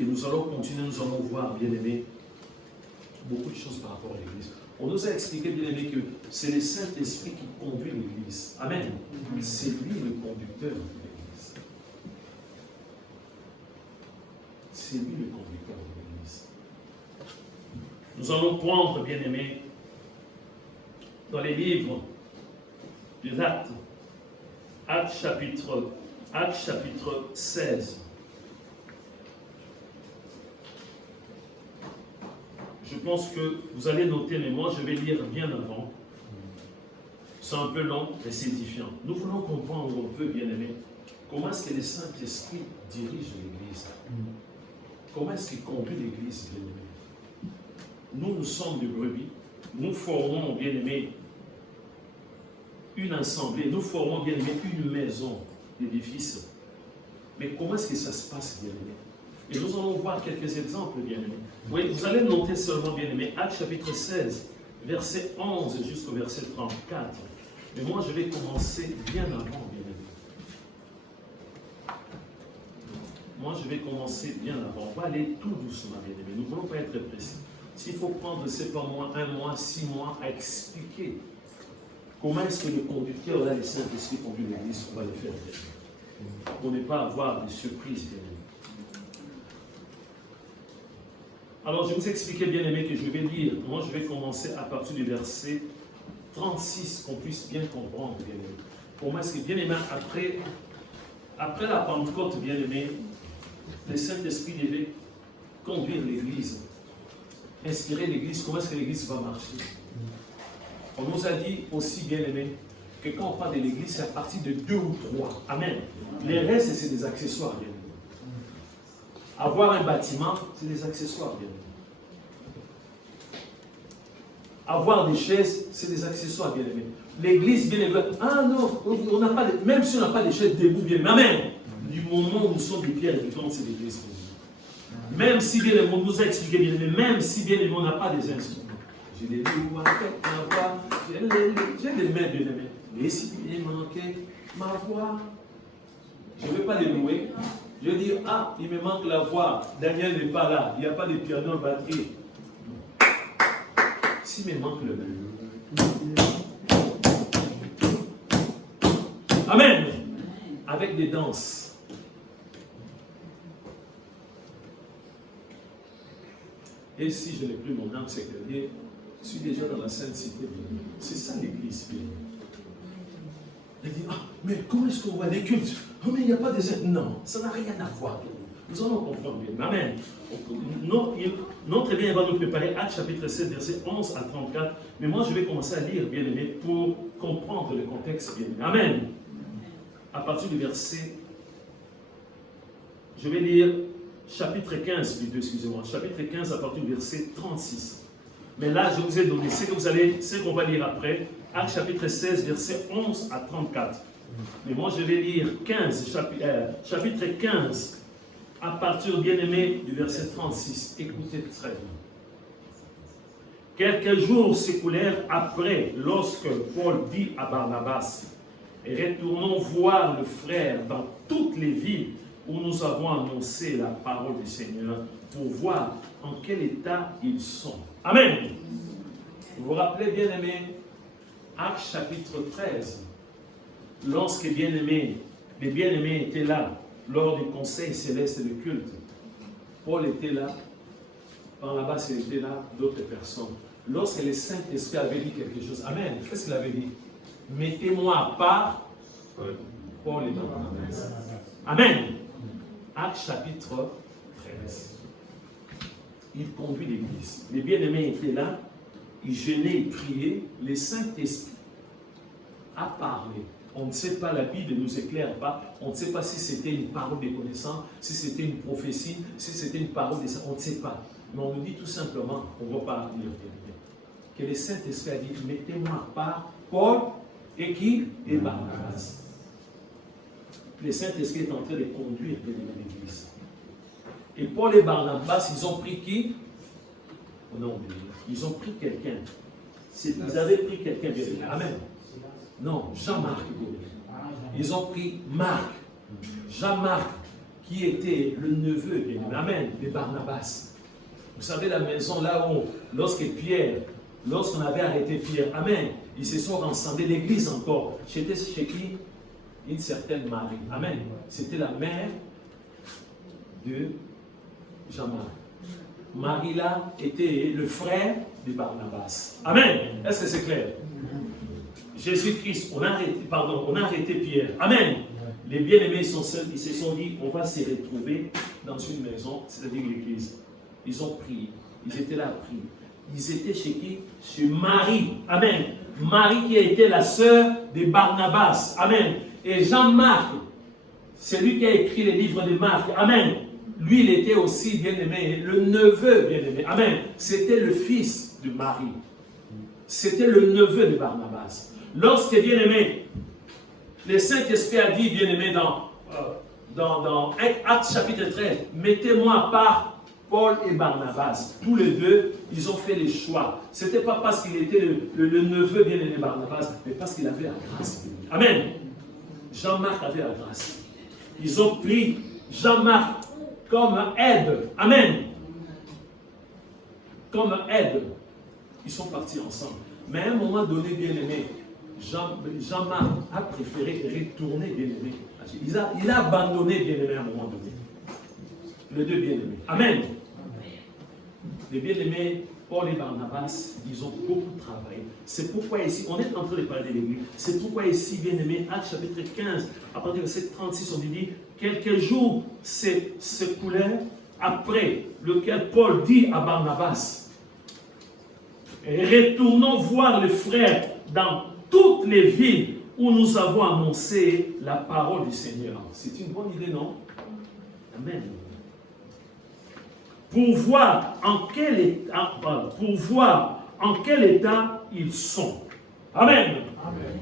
Et nous allons continuer, nous allons voir, bien aimé, beaucoup de choses par rapport à l'église. On nous a expliqué, bien aimé, que c'est le Saint-Esprit qui conduit l'église. Amen. C'est lui le conducteur de l'église. C'est lui le conducteur de l'église. Nous allons prendre, bien aimé, dans les livres des Actes, Actes chapitre 16. Je pense que vous allez noter, mais moi je vais lire bien avant. C'est un peu long, mais c'est édifiant. Nous voulons comprendre un peu, bien-aimés, comment est-ce que le Saint-Esprit dirige l'Église. Comment est-ce qu'il conduit l'Église, bien-aimés. Nous sommes des brebis. Nous formons, bien-aimés, une assemblée. Nous formons, bien-aimés, une maison d'édifice. Mais comment est-ce que ça se passe, bien-aimés? Et nous allons voir quelques exemples, bien-aimés. Oui, vous allez noter seulement, bien-aimés, Actes chapitre 16, verset 11 jusqu'au verset 34. Mais moi, je vais commencer bien avant, bien-aimés. Moi, je vais commencer bien avant. On va aller tout doucement, bien-aimés. Nous ne voulons pas être précis. S'il faut prendre, c'est pas moi, 1 mois, 6 mois à expliquer comment est-ce que le conducteur, là, le Saint-Esprit conduit l'Église, on va le faire, bien-aimés. Pour ne pas avoir de surprises, bien-aimés. Alors, je vous expliquais, bien aimé, que je vais lire. Moi, je vais commencer à partir du verset 36, qu'on puisse bien comprendre, bien aimé. Pour moi, est-ce que, bien aimé, après la Pentecôte, bien aimé, le Saint-Esprit devait conduire l'Église, inspirer l'Église. Comment est-ce que l'Église va marcher? On nous a dit aussi, bien aimé, que quand on parle de l'Église, c'est à partir de 2 ou 3. Amen. Les restes, c'est des accessoires, bien aimé. Avoir un bâtiment, c'est des accessoires, bien aimé. Avoir des chaises, c'est des accessoires, bien aimé. L'église, bien aimé. Ah non, on n'a pas de, même si on n'a pas de chaises debout, bien aimé. Amen. Du moment où nous sommes des pierres vivantes, c'est l'église. Même si, bien aimé, on nous a expliqué, bien aimé, même si, bien aimé, on n'a pas des instruments. J'ai des loups avec ma voix, j'ai des mains, bien aimé. Mais si il manquait ma voix, je ne vais pas les louer. Je vais dire, ah, il me manque la voix. Daniel n'est pas là. Il n'y a pas de piano, batterie. S'il me manque le même. Amen. Avec des danses. Et si je n'ai plus mon âme séculaire, je suis déjà dans la Sainte Cité. C'est ça l'église. Il dit, ah, mais comment est-ce qu'on voit des cultes? Oh, mais il n'y a pas des... Non, ça n'a rien à voir. Nous allons comprendre bien. Amen. Notre bien va nous préparer Actes chapitre 7, verset 11 à 34. Mais moi, je vais commencer à lire, bien aimé, pour comprendre le contexte, bien aimé. Amen. À partir du verset... Je vais lire chapitre 15, plutôt, excusez-moi. Chapitre 15 à partir du verset 36. Mais là, je vous ai donné ce qu'on va lire après. Actes chapitre 16, verset 11 à 34. Mais moi, je vais lire chapitre 15, à partir, bien aimé, du verset 36. Écoutez très bien. Quelques jours s'écoulèrent après, lorsque Paul dit à Barnabas, retournons voir le frère dans toutes les villes où nous avons annoncé la parole du Seigneur, pour voir en quel état ils sont. Amen. Vous vous rappelez, bien aimé, Actes chapitre 13, lorsque les bien-aimés étaient là, lors du conseil céleste de culte, Paul était là, Barnabas était là, d'autres personnes. Lorsque le Saint-Esprit avait dit quelque chose, Amen, qu'est-ce qu'il avait dit? Mettez-moi à part Paul et Barnabas. Amen. Actes chapitre 13. Il conduit l'église. Les bien-aimés étaient là, ils jeûnaient et priaient, le Saint-Esprit a parlé. On ne sait pas, la Bible ne nous éclaire pas, on ne sait pas si c'était une parole de connaissance, si c'était une prophétie, si c'était une parole de ça, on ne sait pas. Mais on nous dit tout simplement, on ne va pas lire, que le Saint-Esprit a dit, mettez-moi à part Paul et qui? Et Barnabas. Le Saint-Esprit est en train de conduire l'église. Et Paul et Barnabas, ils ont pris qui? Non, ils ont pris quelqu'un. Ils avaient pris quelqu'un. Amen. Non, Jean-Marc. Ils ont pris Marc. Jean-Marc, qui était le neveu, amen, de Barnabas. Vous savez, la maison là où, lorsqu'on avait arrêté Pierre, amen, ils se sont rassemblés, l'église encore. C'était chez qui? Une certaine Marie. Amen. C'était la mère de Jean-Marc. Marie là était le frère de Barnabas. Amen. Est-ce que c'est clair? Jésus-Christ, on a arrêté Pierre. Amen. Les bien-aimés, ils se sont dit, on va se retrouver dans une maison, c'est-à-dire l'église. Ils ont prié. Ils étaient là à prier. Ils étaient chez qui? Chez Marie. Amen. Marie qui a été la sœur de Barnabas. Amen. Et Jean-Marc, c'est lui qui a écrit les livres de Marc. Amen. Lui, il était aussi bien-aimé, le neveu bien-aimé. Amen. C'était le fils de Marie. C'était le neveu de Barnabas. Lorsque bien-aimé, le Saint-Esprit a dit, bien-aimé, dans Actes chapitre 13, mettez-moi à part Paul et Barnabas. Tous les deux, ils ont fait les choix. Ce n'était pas parce qu'il était le neveu bien-aimé de Barnabas, mais parce qu'il avait la grâce. Amen. Jean-Marc avait la grâce. Ils ont pris Jean-Marc comme aide. Amen. Comme aide. Ils sont partis ensemble. Mais à un moment donné, bien-aimé, Jean-Marc a préféré retourner bien-aimé. Il a abandonné bien-aimé à un moment donné. Les deux bien-aimés. Amen. Les bien-aimés, Paul et Barnabas, ils ont beaucoup travaillé. C'est pourquoi ici, on est en train de parler de l'Église. C'est pourquoi ici, bien-aimé, Actes chapitre 15, à partir de verset 36, on dit, quelques jours s'écoulèrent après lequel Paul dit à Barnabas, retournons voir les frères dans toutes les villes où nous avons annoncé la parole du Seigneur. C'est une bonne idée, non? Amen. Pour voir en quel état ils sont. Amen. Amen.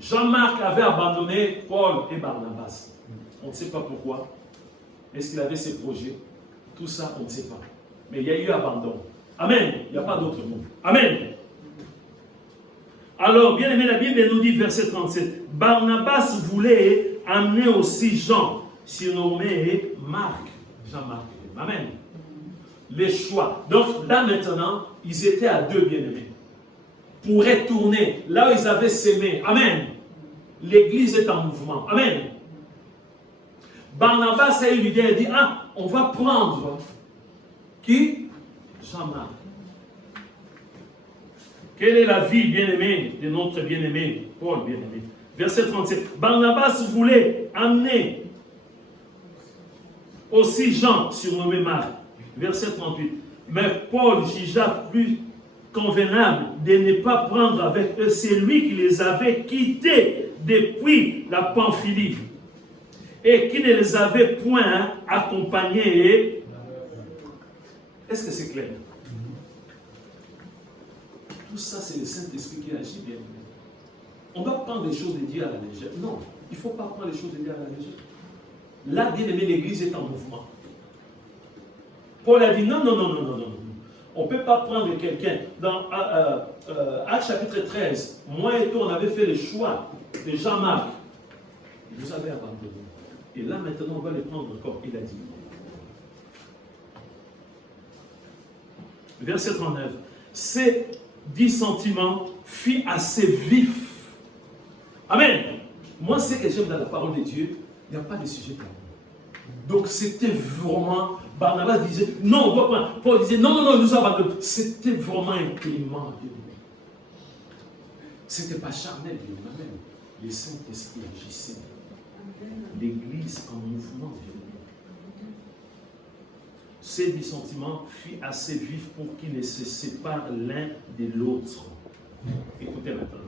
Jean-Marc avait abandonné Paul et Barnabas. On ne sait pas pourquoi. Est-ce qu'il avait ses projets? Tout ça, on ne sait pas. Mais il y a eu abandon. Amen. Il n'y a pas d'autre mot. Amen. Alors, bien aimé, la Bible nous dit, verset 37, Barnabas voulait amener aussi Jean, surnommé Marc. Jean-Marc. Amen. Les choix. Donc, là maintenant, ils étaient à deux bien-aimés. Pour retourner là où ils avaient sémé. Amen. L'église est en mouvement. Amen. Barnabas a eu l'idée, il dit, on va prendre qui? Jean-Marc. Quelle est la vie bien-aimée de notre bien-aimé, Paul bien-aimé? Verset 37. Barnabas voulait amener aussi Jean, surnommé Marc. Verset 38. Mais Paul jugea plus convenable de ne pas prendre avec eux celui qui les avait quittés depuis la Pamphylie et qui ne les avait point accompagnés. Est-ce que c'est clair? Tout ça, c'est le Saint-Esprit qui agit bien. On doit prendre les choses de Dieu à la légère. Non, il ne faut pas prendre les choses de Dieu à la légère. Là, bien aimé, l'Église est en mouvement. Paul a dit non. On ne peut pas prendre quelqu'un. Dans Actes chapitre 13, moi et toi, on avait fait le choix de Jean-Marc. Vous avez abandonné. Et là, maintenant, on va les prendre encore. Il a dit. Verset 39. Ces dissentiments furent assez vifs. Amen. Moi, ce que j'aime dans la parole de Dieu, il n'y a pas de sujet tabou. Donc, c'était vraiment. Barnabas disait non, on doit pas. Paul disait non, nous abandonnons. C'était vraiment un climat. C'était pas charnel, Amen. Le Saint-Esprit agissait. L'Église en mouvement. Ces dissentiments furent assez vifs pour qu'ils ne se séparent l'un de l'autre. Écoutez maintenant.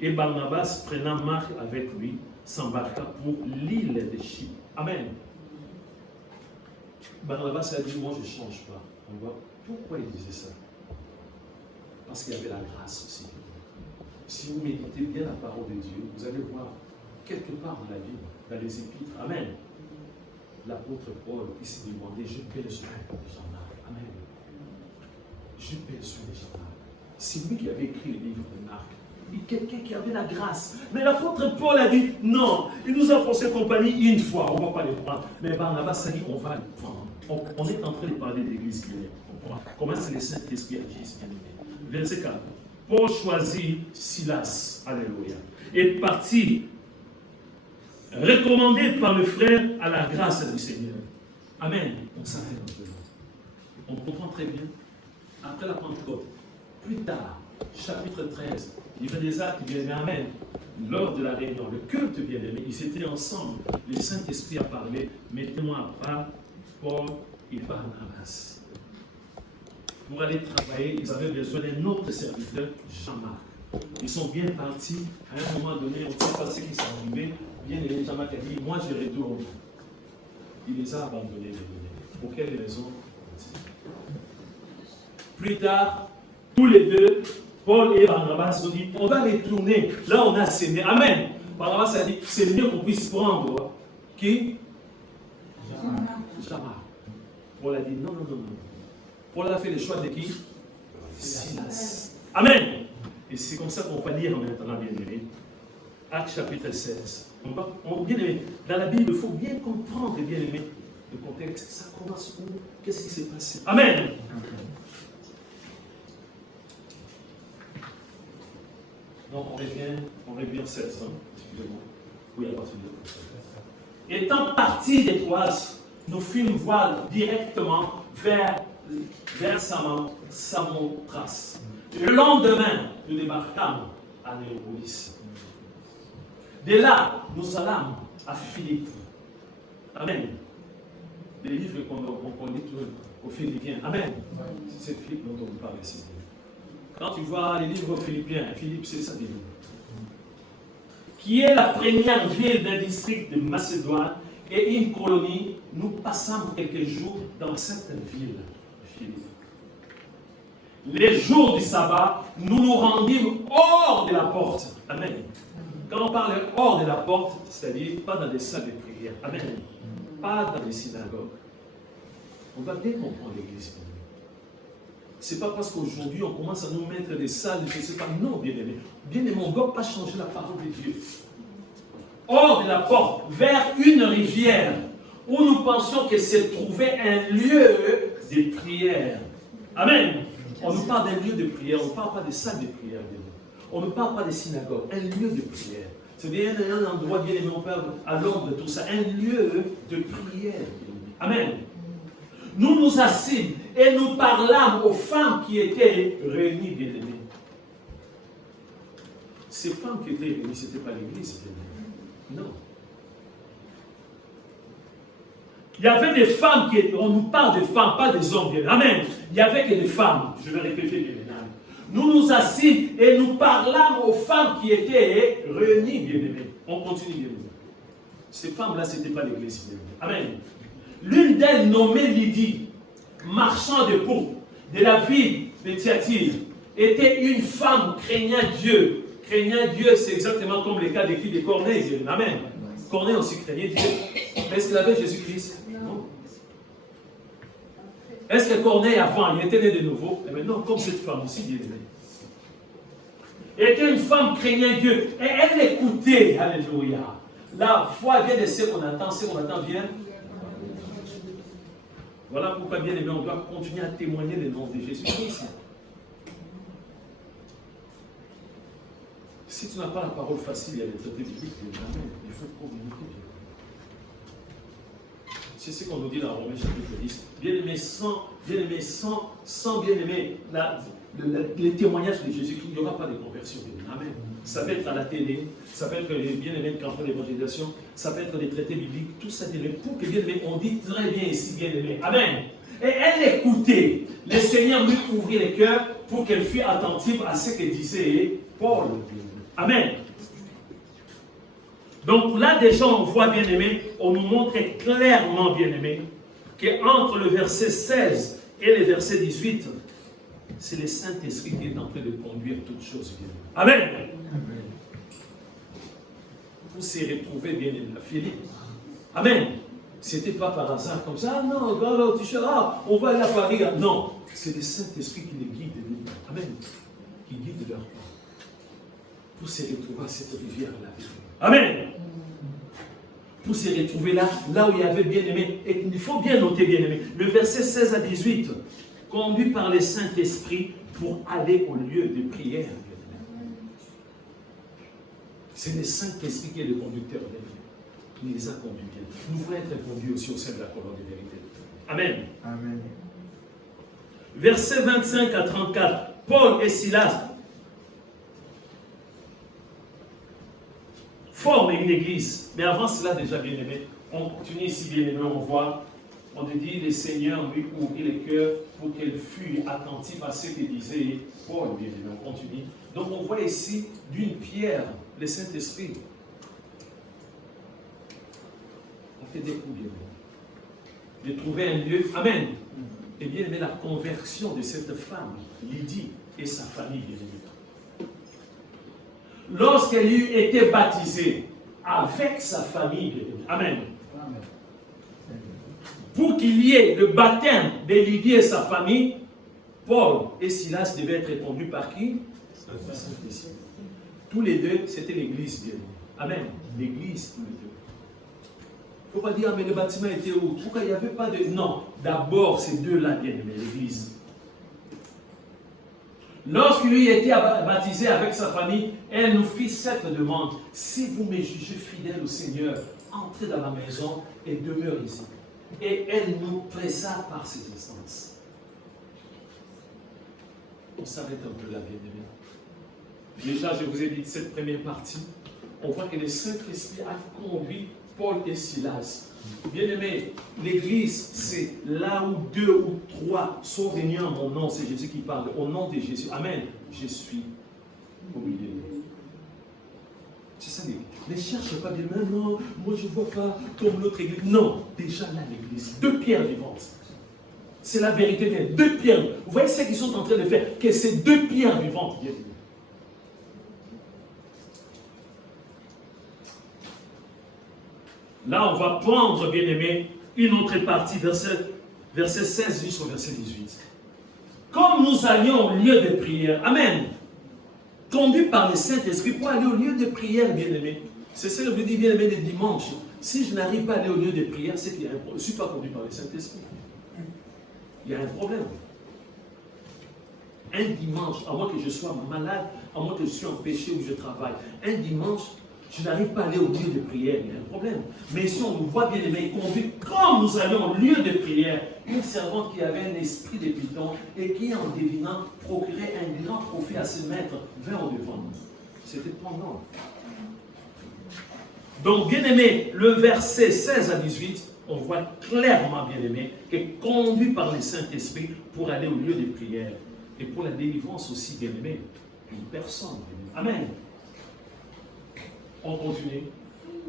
Et Barnabas, prenant Marc avec lui, s'embarqua pour l'île de Chypre. Amen. Barnabas a dit, moi je ne change pas. On voit pourquoi il disait ça. Parce qu'il y avait la grâce aussi. Si vous méditez bien la parole de Dieu, vous allez voir quelque part dans la Bible, dans les épîtres. Amen. L'apôtre Paul, il s'est demandé, j'ai besoin de Jean-Marc. Amen. J'ai besoin de Jean-Marc. C'est lui qui avait écrit le livre de Marc. Quelqu'un qui avait la grâce. Mais l'apôtre Paul a dit, non, il nous a forcé compagnie une fois, on ne va pas les prendre. Mais Barnabas a dit, on va les prendre. On est en train de parler de l'église bien. Comment c'est le Saint-Esprit agit bien. Verset 4. Paul choisit Silas, alléluia, et partit, recommandé par le frère à la grâce du Seigneur. Amen. On s'appelle maintenant. On comprend très bien. Après la Pentecôte, plus tard, chapitre 13, livre des Actes, bien-aimé, amen. Lors de la réunion, le culte bien-aimé, ils étaient ensemble. Le Saint-Esprit a parlé. Mettez-moi à part Paul et Barnabas. pour aller travailler. Ils avaient besoin d'un autre serviteur, Jean-Marc. Ils sont bien partis. À un moment donné, on ne sait pas ce qui s'est arrivé. Bien aimé, Jean-Marc a dit, moi je retourne. Il les a abandonnés. Pour quelle raison? Plus tard, tous les deux, Paul et Barnabas ont dit, on va retourner. Là, on a sémé. Amen. Barnabas a dit, c'est mieux qu'on puisse prendre. Qui? Jean-Marc. Paul a dit, non. Paul a fait le choix de qui? Silas. Amen. Et c'est comme ça qu'on va lire maintenant, bien aimé. Actes chapitre 16. Bien aimé, dans la Bible, il faut bien comprendre, bien aimé, le contexte. Ça commence où? Qu'est-ce qui s'est passé? Amen. Donc on revient 16, hein? Excusez-moi. Oui, à partir de là. Étant partis des Troas, nous fûmes voile directement vers Samothrace. Le lendemain, nous débarquâmes à Néapolis. De là, nous allâmes à Philippe. Amen. Les livres qu'on lit aux Philippiens. Amen. C'est Philippe dont on nous parle ici. Quand tu vois les livres philippiens, Philippe, c'est ça, Bible. Qui est la première ville d'un district de Macédoine et une colonie, nous passâmes quelques jours dans cette ville, Philippe. Les jours du sabbat, nous nous rendîmes hors de la porte. Amen. Quand on parle hors de la porte, c'est-à-dire pas dans des salles de prière. Amen. Pas dans les synagogues. On va bien comprendre l'église. Ce n'est pas parce qu'aujourd'hui on commence à nous mettre des salles, je ne sais pas. Non, bien-aimé. Bien-aimé, on ne doit pas changer la parole de Dieu. Hors de la porte, vers une rivière, où nous pensions que se trouvait un lieu de prière. Amen. On nous parle d'un lieu de prière, on ne parle pas des salles de prière. On ne parle pas des synagogues, un lieu de prière. C'est bien un endroit, bien aimé, on parle à l'ombre de tout ça, un lieu de prière. Amen. Nous nous assîmes et nous parlâmes aux femmes qui étaient réunies, bien aimées. Ces femmes qui étaient réunies, ce n'était pas l'église, bien aimé. Non. Il y avait des femmes qui étaient, on nous parle des femmes, pas des hommes, bien aimé. Amen. Il n'y avait que des femmes, je vais répéter, bien aimé. Nous nous assîmes et nous parlâmes aux femmes qui étaient réunies, bien aimées. On continue, bien aimé. Ces femmes-là, ce n'était pas l'église, bien aimé. Amen. L'une d'elles, nommée Lydie, marchand de pourpre de la ville de Thyatire, était une femme craignant Dieu. Craignant Dieu, c'est exactement comme le cas de qui? De Corneille. Amen. Corneille aussi craignait Dieu. Est-ce qu'il avait Jésus-Christ? Non. Est-ce que Corneille, avant, il était né de nouveau? Et maintenant, comme cette femme aussi, bien aimée. Était une femme craignant Dieu. Et elle écoutait. Alléluia. La foi vient de ce qu'on attend vient. Voilà pourquoi, bien aimé, on doit continuer à témoigner le nom de Jésus-Christ. Si tu n'as pas la parole facile, il y a des traités bibliques, il faut communiquer. C'est ce qu'on nous dit dans Romains chapitre 10. Bien-aimé, sans bien-aimé, les témoignages de Jésus-Christ, il n'y aura pas de conversion. Amen. Ça peut être à la télé, ça peut être les bien-aimés de campagne d'évangélisation, ça peut être des traités bibliques, tout ça, bien-aimé, pour que bien-aimé, on dit très bien ici, bien-aimé. Amen. Et elle écoutait. Le Seigneur lui ouvrit les cœurs pour qu'elle fût attentive à ce que disait Paul. Amen. Donc là déjà on voit, bien aimé, on nous montre clairement, bien aimé, qu'entre le verset 16 et le verset 18, c'est le Saint-Esprit qui est en train de conduire toutes choses, bien aimé. Amen. Amen. Pour se retrouver, bien aimé, à Philippe. Amen. C'était pas par hasard comme ça. Ah non, on va aller à Paris. Non, c'est le Saint-Esprit qui les guide. Amen. Qui guide leur pas. Pour se retrouver à cette rivière-là. Amen. Pour se retrouver là où il y avait bien aimé. Et il faut bien noter, bien aimé. Le verset 16 à 18. Conduit par le Saint-Esprit pour aller au lieu de prière. C'est le Saint-Esprit qui est le conducteur des vies. Il les a conduits bien. Nous voulons être conduits aussi au sein de la colonne de vérité. Amen. Amen. Verset 25 à 34. Paul et Silas forment une église. Mais avant cela, déjà bien aimé, on continue ici bien aimé, on voit On nous dit, le Seigneur lui ouvrit le cœur pour qu'elle fût attentive à ce que disait Paul, bien aimé. On continue. Donc on voit ici, d'une pierre, le Saint-Esprit. On fait des coups, bien aimé. De trouver un lieu. Amen. Et bien aimé, la conversion de cette femme, Lydie et sa famille, bien aimé. Lorsqu'elle eut été baptisée avec sa famille, bien aimé. Amen. Pour qu'il y ait le baptême de Lydie et sa famille, Paul et Silas devaient être répondus par qui? Saint-Esprit. Tous les deux, c'était l'église, bien aimé. Amen. L'église, tous les deux. Il ne faut pas dire, mais le bâtiment était où? Pourquoi il n'y avait pas de... Non, d'abord, ces deux-là, bien aimé, l'église. Lorsqu'il eut été baptisé avec sa famille, elle nous fit cette demande. Si vous me jugez fidèle au Seigneur, entrez dans la maison et demeurez ici. Et elle nous pressa par ses instances. On s'arrête un peu là, bien aimé. Déjà, je vous ai dit cette première partie. On voit que le Saint-Esprit a conduit Paul et Silas. Bien aimé, l'église, c'est là où 2 ou 3 sont venus en mon nom. C'est Jésus qui parle. Au nom de Jésus. Amen. Je suis au milieu. C'est ça l'église. Ne cherche pas des mains, non, moi je ne vois pas comme l'autre église. Non, déjà là l'église. 2 pierres vivantes. C'est la vérité. 2 pierres. Vous voyez ce qu'ils sont en train de faire? Que c'est 2 pierres vivantes. Bien aimé. Là, on va prendre, bien aimé, une autre partie, verset 16 jusqu'au verset 18. Comme nous allions au lieu de prière, amen, conduits par le Saint-Esprit pour aller au lieu de prière, bien aimé. C'est ça que je vous dis, bien aimé, le dimanche. Si je n'arrive pas à aller au lieu de prière, c'est qu'il y a un problème. Je ne suis pas conduit par le Saint-Esprit. Il y a un problème. Un dimanche, à moins que je sois malade, à moins que je sois en péché ou je travaille, un dimanche, je n'arrive pas à aller au lieu de prière, il y a un problème. Mais si on nous voit bien aimé, conduit comme nous allions au lieu de prière, une servante qui avait un esprit de python et qui, en devinant, procurait un grand profit à ses maîtres, vint au devant. C'était pendant. Donc, bien aimé, le verset 16 à 18, on voit clairement, bien aimé, que conduit par le Saint-Esprit pour aller au lieu de prière. Et pour la délivrance aussi, bien aimé, d'une personne. Amen. On continue.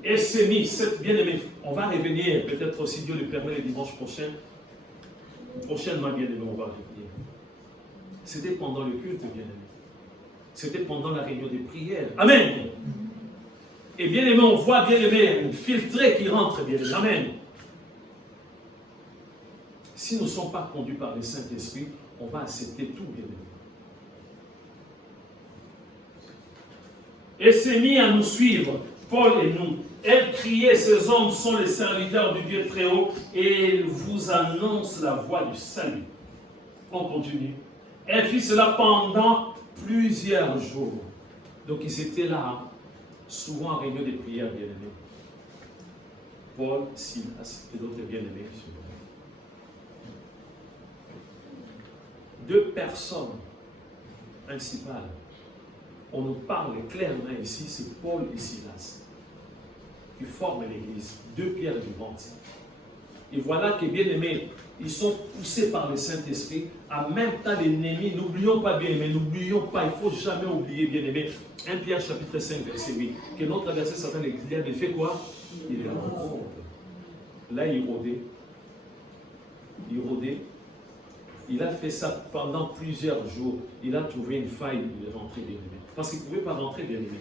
Et c'est mis, bien-aimé, on va revenir, peut-être si Dieu le permet, le dimanche prochain. Prochainement, bien-aimé, on va revenir. C'était pendant le culte, bien-aimé. C'était pendant la réunion des prières. Amen. Et bien-aimé, on voit, bien-aimé, un filtré qui rentre, bien-aimé. Amen. Si nous ne sommes pas conduits par le Saint-Esprit, on va accepter tout, bien-aimé. Et s'est mis à nous suivre, Paul et nous. Elle criait, ces hommes sont les serviteurs du Dieu très haut, et ils vous annoncent la voie du salut. On continue. Elle fit cela pendant plusieurs jours. Donc ils étaient là, souvent en réunion de prière, bien-aimés. Paul, Silas et d'autres bien-aimés. 2 personnes principales. On nous parle clairement ici, c'est Paul et Silas qui forment l'Église, 2 pierres vivantes. Et voilà que, bien aimés, ils sont poussés par le Saint-Esprit. En même temps, l'ennemi, n'oublions pas, bien aimés, n'oublions pas, il ne faut jamais oublier, bien aimés, 1 Pierre chapitre 5, verset 8, que notre verset Satan, il a fait quoi? Il est en honte. Là, il rôdait. Il a fait ça pendant plusieurs jours. Il a trouvé une faille de rentrer, bien aimé. Parce qu'il ne pouvait pas rentrer, bien aimé.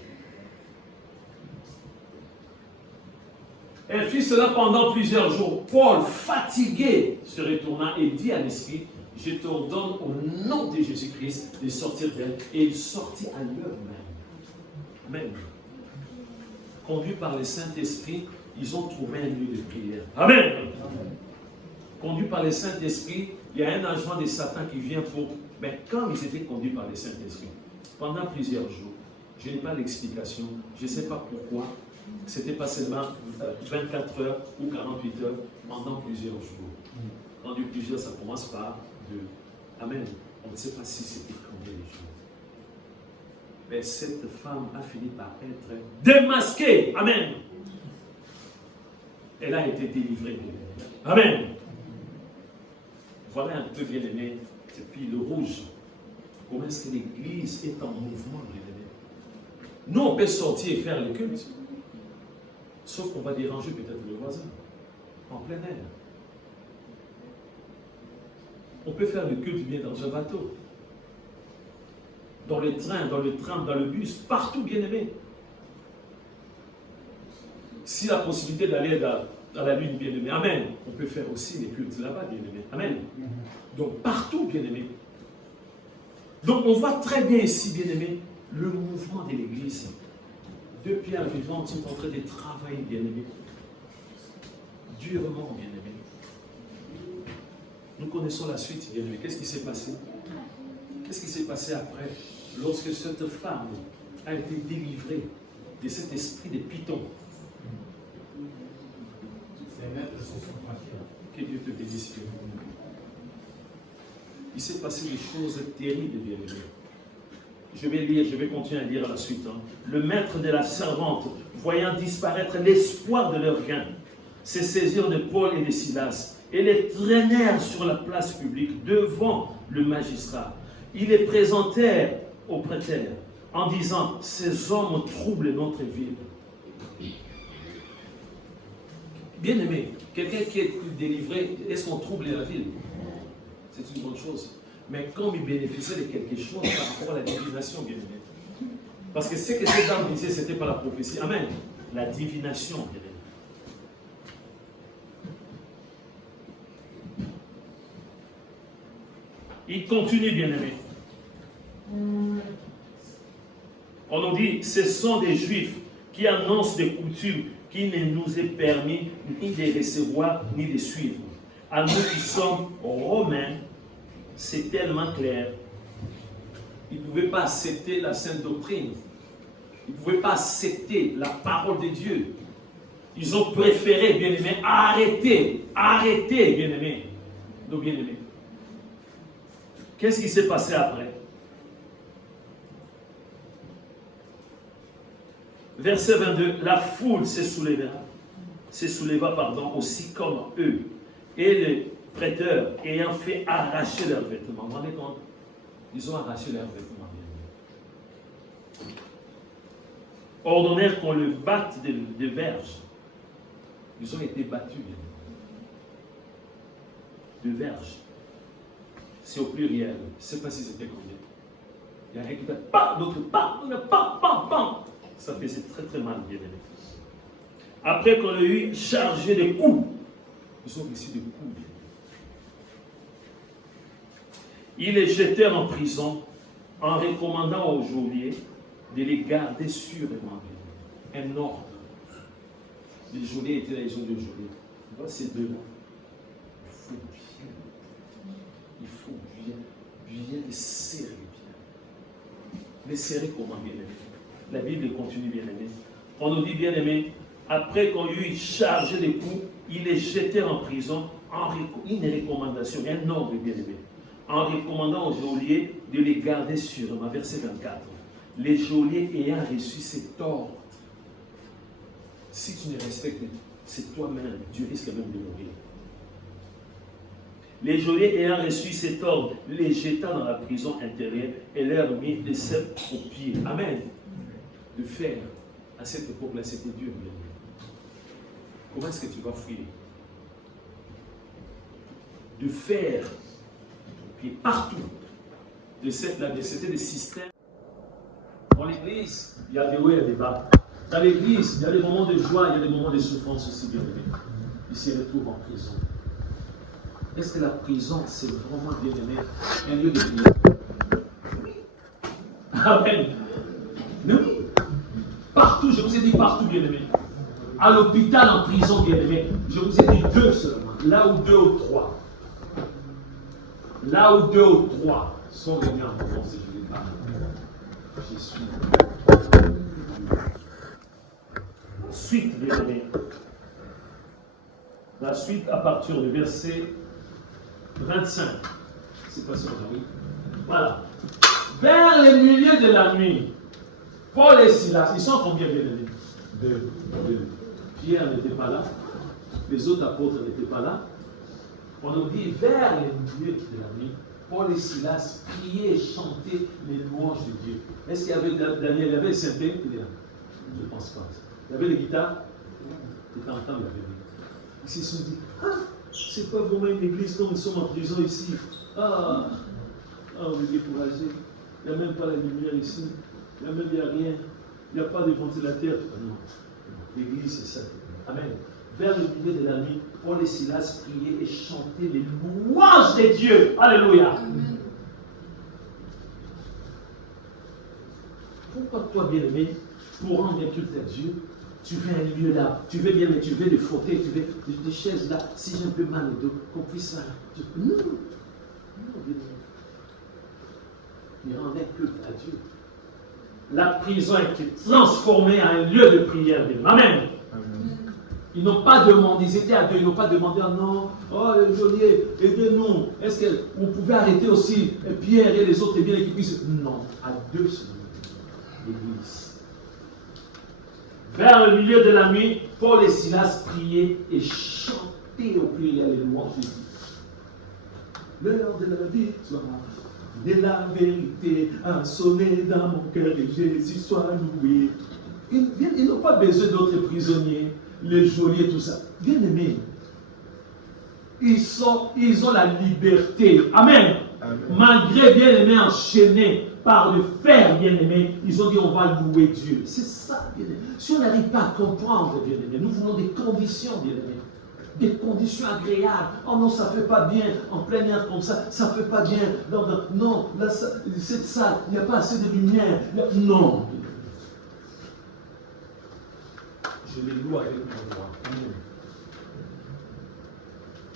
Elle fit cela pendant plusieurs jours. Paul, fatigué, se retourna et dit à l'esprit, je t'ordonne au nom de Jésus-Christ de sortir d'elle. Et il sortit à l'heure même. Amen. Conduits par le Saint-Esprit, ils ont trouvé un lieu de prière. Amen. Amen. Conduits par le Saint-Esprit, il y a un agent de Satan qui vient pour... Mais comme ils étaient conduits par le Saint-Esprit, pendant plusieurs jours, je n'ai pas l'explication, je ne sais pas pourquoi, c'était pas seulement 24 heures ou 48 heures, pendant plusieurs jours. Quand du plusieurs, ça commence par 2. Amen. On ne sait pas si c'était combien de jours. Mais cette femme a fini par être démasquée. Amen. Elle a été délivrée. Amen. Voilà un peu, bien-aimé, et puis le rouge. Comment est-ce que l'Église est en mouvement, bien-aimé? Nous, on peut sortir et faire le culte, sauf qu'on va déranger peut-être le voisin, en plein air. On peut faire le culte bien dans un bateau, dans le train, dans le tram, dans le bus, partout, bien-aimé. Si la possibilité d'aller dans la lune, bien-aimé, amen, on peut faire aussi les cultes là-bas, bien-aimé, amen. Donc partout, bien-aimé. Donc on voit très bien ici, bien-aimé, le mouvement de l'Église. Deux pierres vivantes sont en train de travailler, bien-aimé. Durement, bien-aimé. Nous connaissons la suite, bien-aimé. Qu'est-ce qui s'est passé? Qu'est-ce qui s'est passé après, lorsque cette femme a été délivrée de cet esprit de python? C'est mettre sur son frontière. Que Dieu te bénisse. Il s'est passé des choses terribles, bien-aimé. Je vais lire, je vais continuer à lire la suite. Le maître de la servante, voyant disparaître l'espoir de leur gain, se saisirent de Paul et de Silas et les traînèrent sur la place publique devant le magistrat. Ils les présentèrent au prêteur en disant: ces hommes troublent notre ville. Bien-aimé, quelqu'un qui est délivré, est-ce qu'on trouble la ville? C'est une bonne chose. Mais comme il bénéficiait de quelque chose par rapport à la divination, bien-aimé. Parce que ce que cet homme disait, ce n'était pas la prophétie. Amen. La divination, bien-aimé. Il continue, bien-aimé. On nous dit, ce sont des Juifs qui annoncent des coutumes qui ne nous est permis ni de recevoir ni de suivre. À nous qui sommes romains, c'est tellement clair. Ils ne pouvaient pas accepter la sainte doctrine. Ils ne pouvaient pas accepter la parole de Dieu. Ils ont préféré, bien-aimés, arrêter, bien-aimés, nos bien-aimés. Qu'est-ce qui s'est passé après? Verset 22, la foule se souleva, aussi comme eux. Et les prêteurs, ayant fait arracher leurs vêtements, vous vous rendez compte? Ils ont arraché leurs vêtements. Ordonnèrent qu'on le batte de verges. Ils ont été battus. De verges. C'est au pluriel. Je ne sais pas si c'était combien. Il y a un qui fait pas, d'autres pas, pas. Ça faisait très très mal, bien aimé. Après qu'on ait eu chargé de coups, ils ont reçu des coups. Ils les jetèrent en prison en recommandant aux geôliers de les garder sûrement. Un ordre. Les geôliers étaient les gens de geôliers. Voilà ces deux-là. Il faut bien les serrer bien. Les serrer comment, bien aimé? La Bible continue, bien aimé. On nous dit, bien aimé, après qu'on eut chargé les coups, ils les jetèrent en prison en une recommandation, un ordre, bien aimé, en recommandant aux geôliers de les garder sûrement. Verset 24. Les geôliers ayant reçu cet ordre, si tu ne respectes, c'est toi-même, tu risques même de mourir. Les geôliers ayant reçu cet ordre, les jeta dans la prison intérieure et leur mit des ceps aux pieds. Amen. De faire à cette époque-là, c'était Dieu. Comment est-ce que tu vas fuir? De faire et partout de c'était des systèmes. Dans l'église, il y a des hauts et des bas. Dans l'église, il y a des moments de joie, il y a des moments de souffrance aussi, bien aimé. Il s'y retrouve en prison. Est-ce que la prison, c'est vraiment, bien aimé, un lieu de prière? Amen. Oui. Partout, je vous ai dit partout, bien aimé. À l'hôpital, en prison, bien aimé. Je vous ai dit 2 seulement. Là où 2 ou 3. Là où 2 ou 3 sont réunis en France, je les parle. Je suis. Suite, bien aimé. La suite à partir du verset 25. C'est pas ça, oui. Voilà. Vers le milieu de la nuit, Paul et Silas, ils sont combien, bien aimés? 2. Pierre n'était pas là. Les autres apôtres n'étaient pas là. On nous dit vers les milieux de la nuit, Paul et Silas priaient et chantaient les louanges de Dieu. Est-ce qu'il y avait Daniel, il y avait le synthé? Je ne pense pas. Il y avait les guitares? Il était en train de la venir. Ils se sont dit, c'est pas vraiment une église comme nous sommes en prison ici. On est découragé. Il n'y a même pas la lumière ici. Il n'y a rien. Il n'y a pas de ventilateur. Non. L'église, c'est ça. Amen. Vers le milieu de la nuit, Paul et Silas priaient et chantaient les louanges de Dieu. Alléluia. Amen. Pourquoi toi, bien-aimé, pour rendre un culte à Dieu, tu veux un lieu là, tu veux bien, mais tu veux des fauteuils, tu veux des chaises là, si j'ai un peu mal au dos, qu'on puisse faire. Non, bien-aimé. Il rendait culte à Dieu. La prison a été transformée en un lieu de prière. Amen. Amen. Ils n'ont pas demandé, ils étaient à deux, ils n'ont pas demandé, non, le geôlier, aidez-nous. Est-ce qu'on pouvait arrêter aussi Pierre et les autres, et bien qu'ils puissent. Non, à deux seulement. L'église. Vers le milieu de la nuit, Paul et Silas priaient et chantaient au pluriel les louanges de Dieu. L'heure de la victoire, de la vérité, a sonné dans mon cœur et Jésus soit loué. Ils n'ont pas besoin d'autres prisonniers, les geôliers, tout ça. Bien aimés, ils ont la liberté. Amen. Amen. Malgré bien aimés enchaînés par le fer, bien aimés, ils ont dit on va louer Dieu. C'est ça, bien aimés. Si on n'arrive pas à comprendre, bien aimés, nous voulons des conditions, bien aimés. Des conditions agréables. Oh non, ça ne fait pas bien en plein air comme ça. Ça ne fait pas bien. Non, là, c'est ça. Il n'y a pas assez de lumière. Non. Je les loue avec mon droit.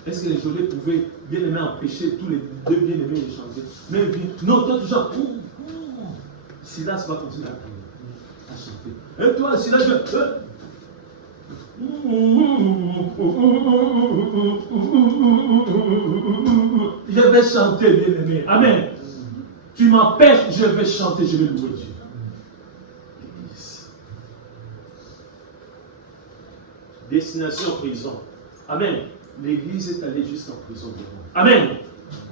Est-ce que les geôliers pouvaient bien aimer empêcher tous les deux bien aimés de chanter? Même non, toi, toujours. Silas va continuer à chanter. Et toi, Silas, je vais chanter, bien-aimé. Amen. Tu m'empêches, je vais chanter, je vais louer Dieu. L'église. Destination prison. Amen. L'église est allée jusqu'en prison. Amen.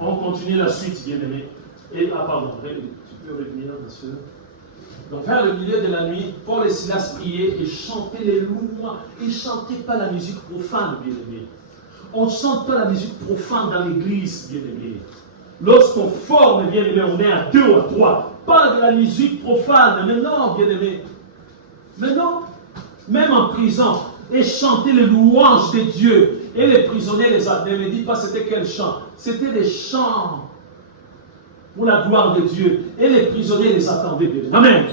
On continue la suite, bien-aimé. Et, pardon, tu peux revenir dans ce. Donc, vers le milieu de la nuit, Paul et Silas priaient et chantaient les louanges. Ils ne chantaient pas la musique profane, bien-aimé. On ne chante pas la musique profane dans l'église, bien-aimé. Lorsqu'on forme, bien-aimé, on est à 2 ou à 3. Pas de la musique profane. Mais non, bien-aimé. Mais non. Même en prison, et chanter les louanges de Dieu. Et les prisonniers les attendaient. Ne me dites pas c'était quel chant. C'était des chants pour la gloire de Dieu. Et les prisonniers les attendaient. Amen.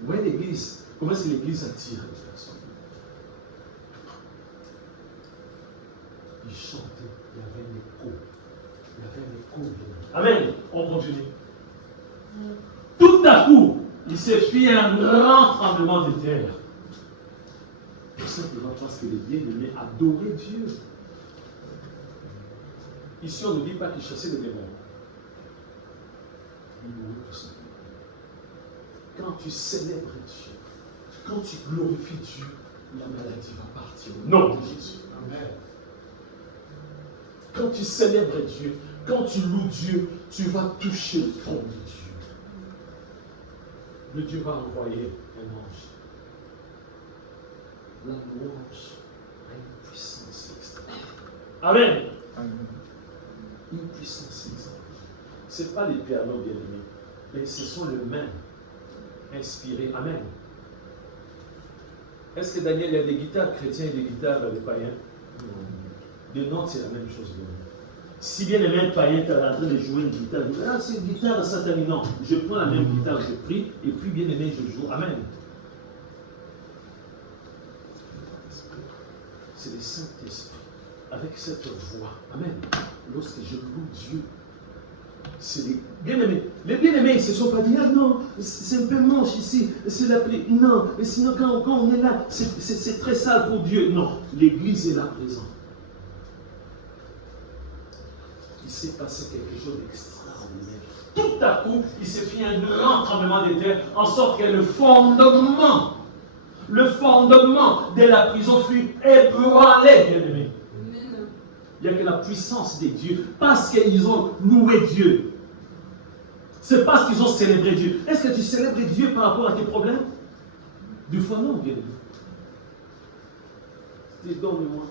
Vous voyez l'église, comment est-ce que l'église attire les personnes? Ils chantaient, il y avait un écho. Il y avait un écho. Amen. On continue. Tout à coup, il s'est fait un grand tremblement de terre. Tout simplement parce que les bien-aimés adoraient Dieu. Ici, on ne dit pas qu'ils chassaient les démons. Quand tu célèbres Dieu, quand tu glorifies Dieu, la maladie va partir. Non, Jésus. Amen. Quand tu célèbres Dieu, quand tu loues Dieu, tu vas toucher le trône de Dieu. Le Dieu va envoyer un ange. La louange a une puissance extraordinaire. Amen. Amen. Une puissance extraordinaire. Ce n'est pas les pianos bien-aimés, mais ce sont les mains inspirées. Amen. Est-ce que Daniel, il y a des guitares chrétiennes et des guitares des païens? De notes, c'est la même chose. Si bien les mains païens, tu es en train de jouer une guitare, c'est une guitare satanique. Non, je prends la même guitare, je prie, et puis bien aimé, je joue. Amen. C'est le Saint-Esprit, avec cette voix. Amen. Lorsque je loue Dieu, c'est les bien-aimés. Les bien-aimés, ils ne se sont pas dit, ah non, c'est un peu moche ici, c'est la pluie. Non, mais sinon quand on est là, c'est très sale pour Dieu. Non, l'église est là présente. Il s'est passé quelque chose d'extraordinaire. Tout à coup, il s'est fait un grand tremblement de terre, en sorte que le fondement de la prison fut ébranlé, bien-aimé. Il n'y a que la puissance de Dieu. Parce qu'ils ont loué Dieu. C'est parce qu'ils ont célébré Dieu. Est-ce que tu célèbres Dieu par rapport à tes problèmes? Du fois non, bien aimé. Dis, donne-moi.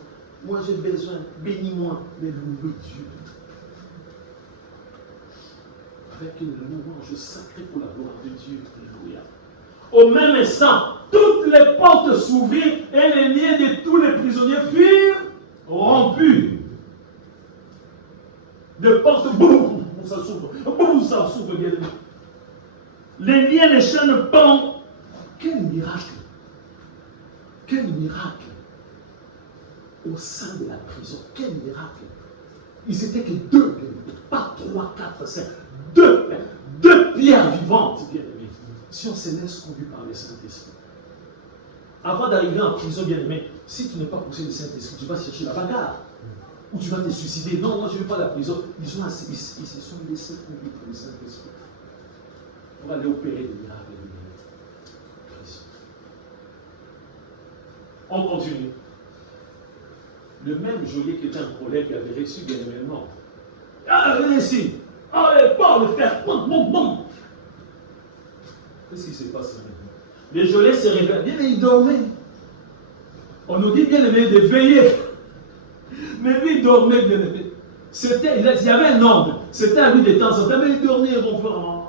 Moi j'ai besoin. Bénis-moi. Mais louer Dieu. Avec une louange sacrée pour la gloire de Dieu. Alléluia. Au même instant, toutes les portes s'ouvrirent et les liens de tous les prisonniers furent rompus. Les portes, boum, ça s'ouvre. Boum, ça s'ouvre, bien aimé. Les liens, les chaînes pendent. Quel miracle! Quel miracle! Au sein de la prison, quel miracle! Ils étaient que deux, pas 3, 4, 5. Deux pierres vivantes, bien aimés. Si on se laisse conduire par le Saint-Esprit. Avant d'arriver en prison, bien aimé, si tu n'es pas poussé le Saint-Esprit, tu vas chercher la bagarre. Ou tu vas te suicider. Non, moi je ne veux pas la prison. Ils se sont laissés conduire par le Saint-Esprit. Pour aller opérer des miracles de prison. On continue. Le même geôlier qui était un collègue qui avait reçu bien aimé non. Ah, venez ici. Allez, pas le faire. Bon, bon, bon. Qu'est-ce qui se passe maintenant? Les geôliers se réveillent. Bien, mais il dormait. On nous dit bien aimé de veiller. Mais lui, il dormait bien aimé. Il y avait un ordre. C'était à lui de temps en temps. Mais il dormait, mon frère.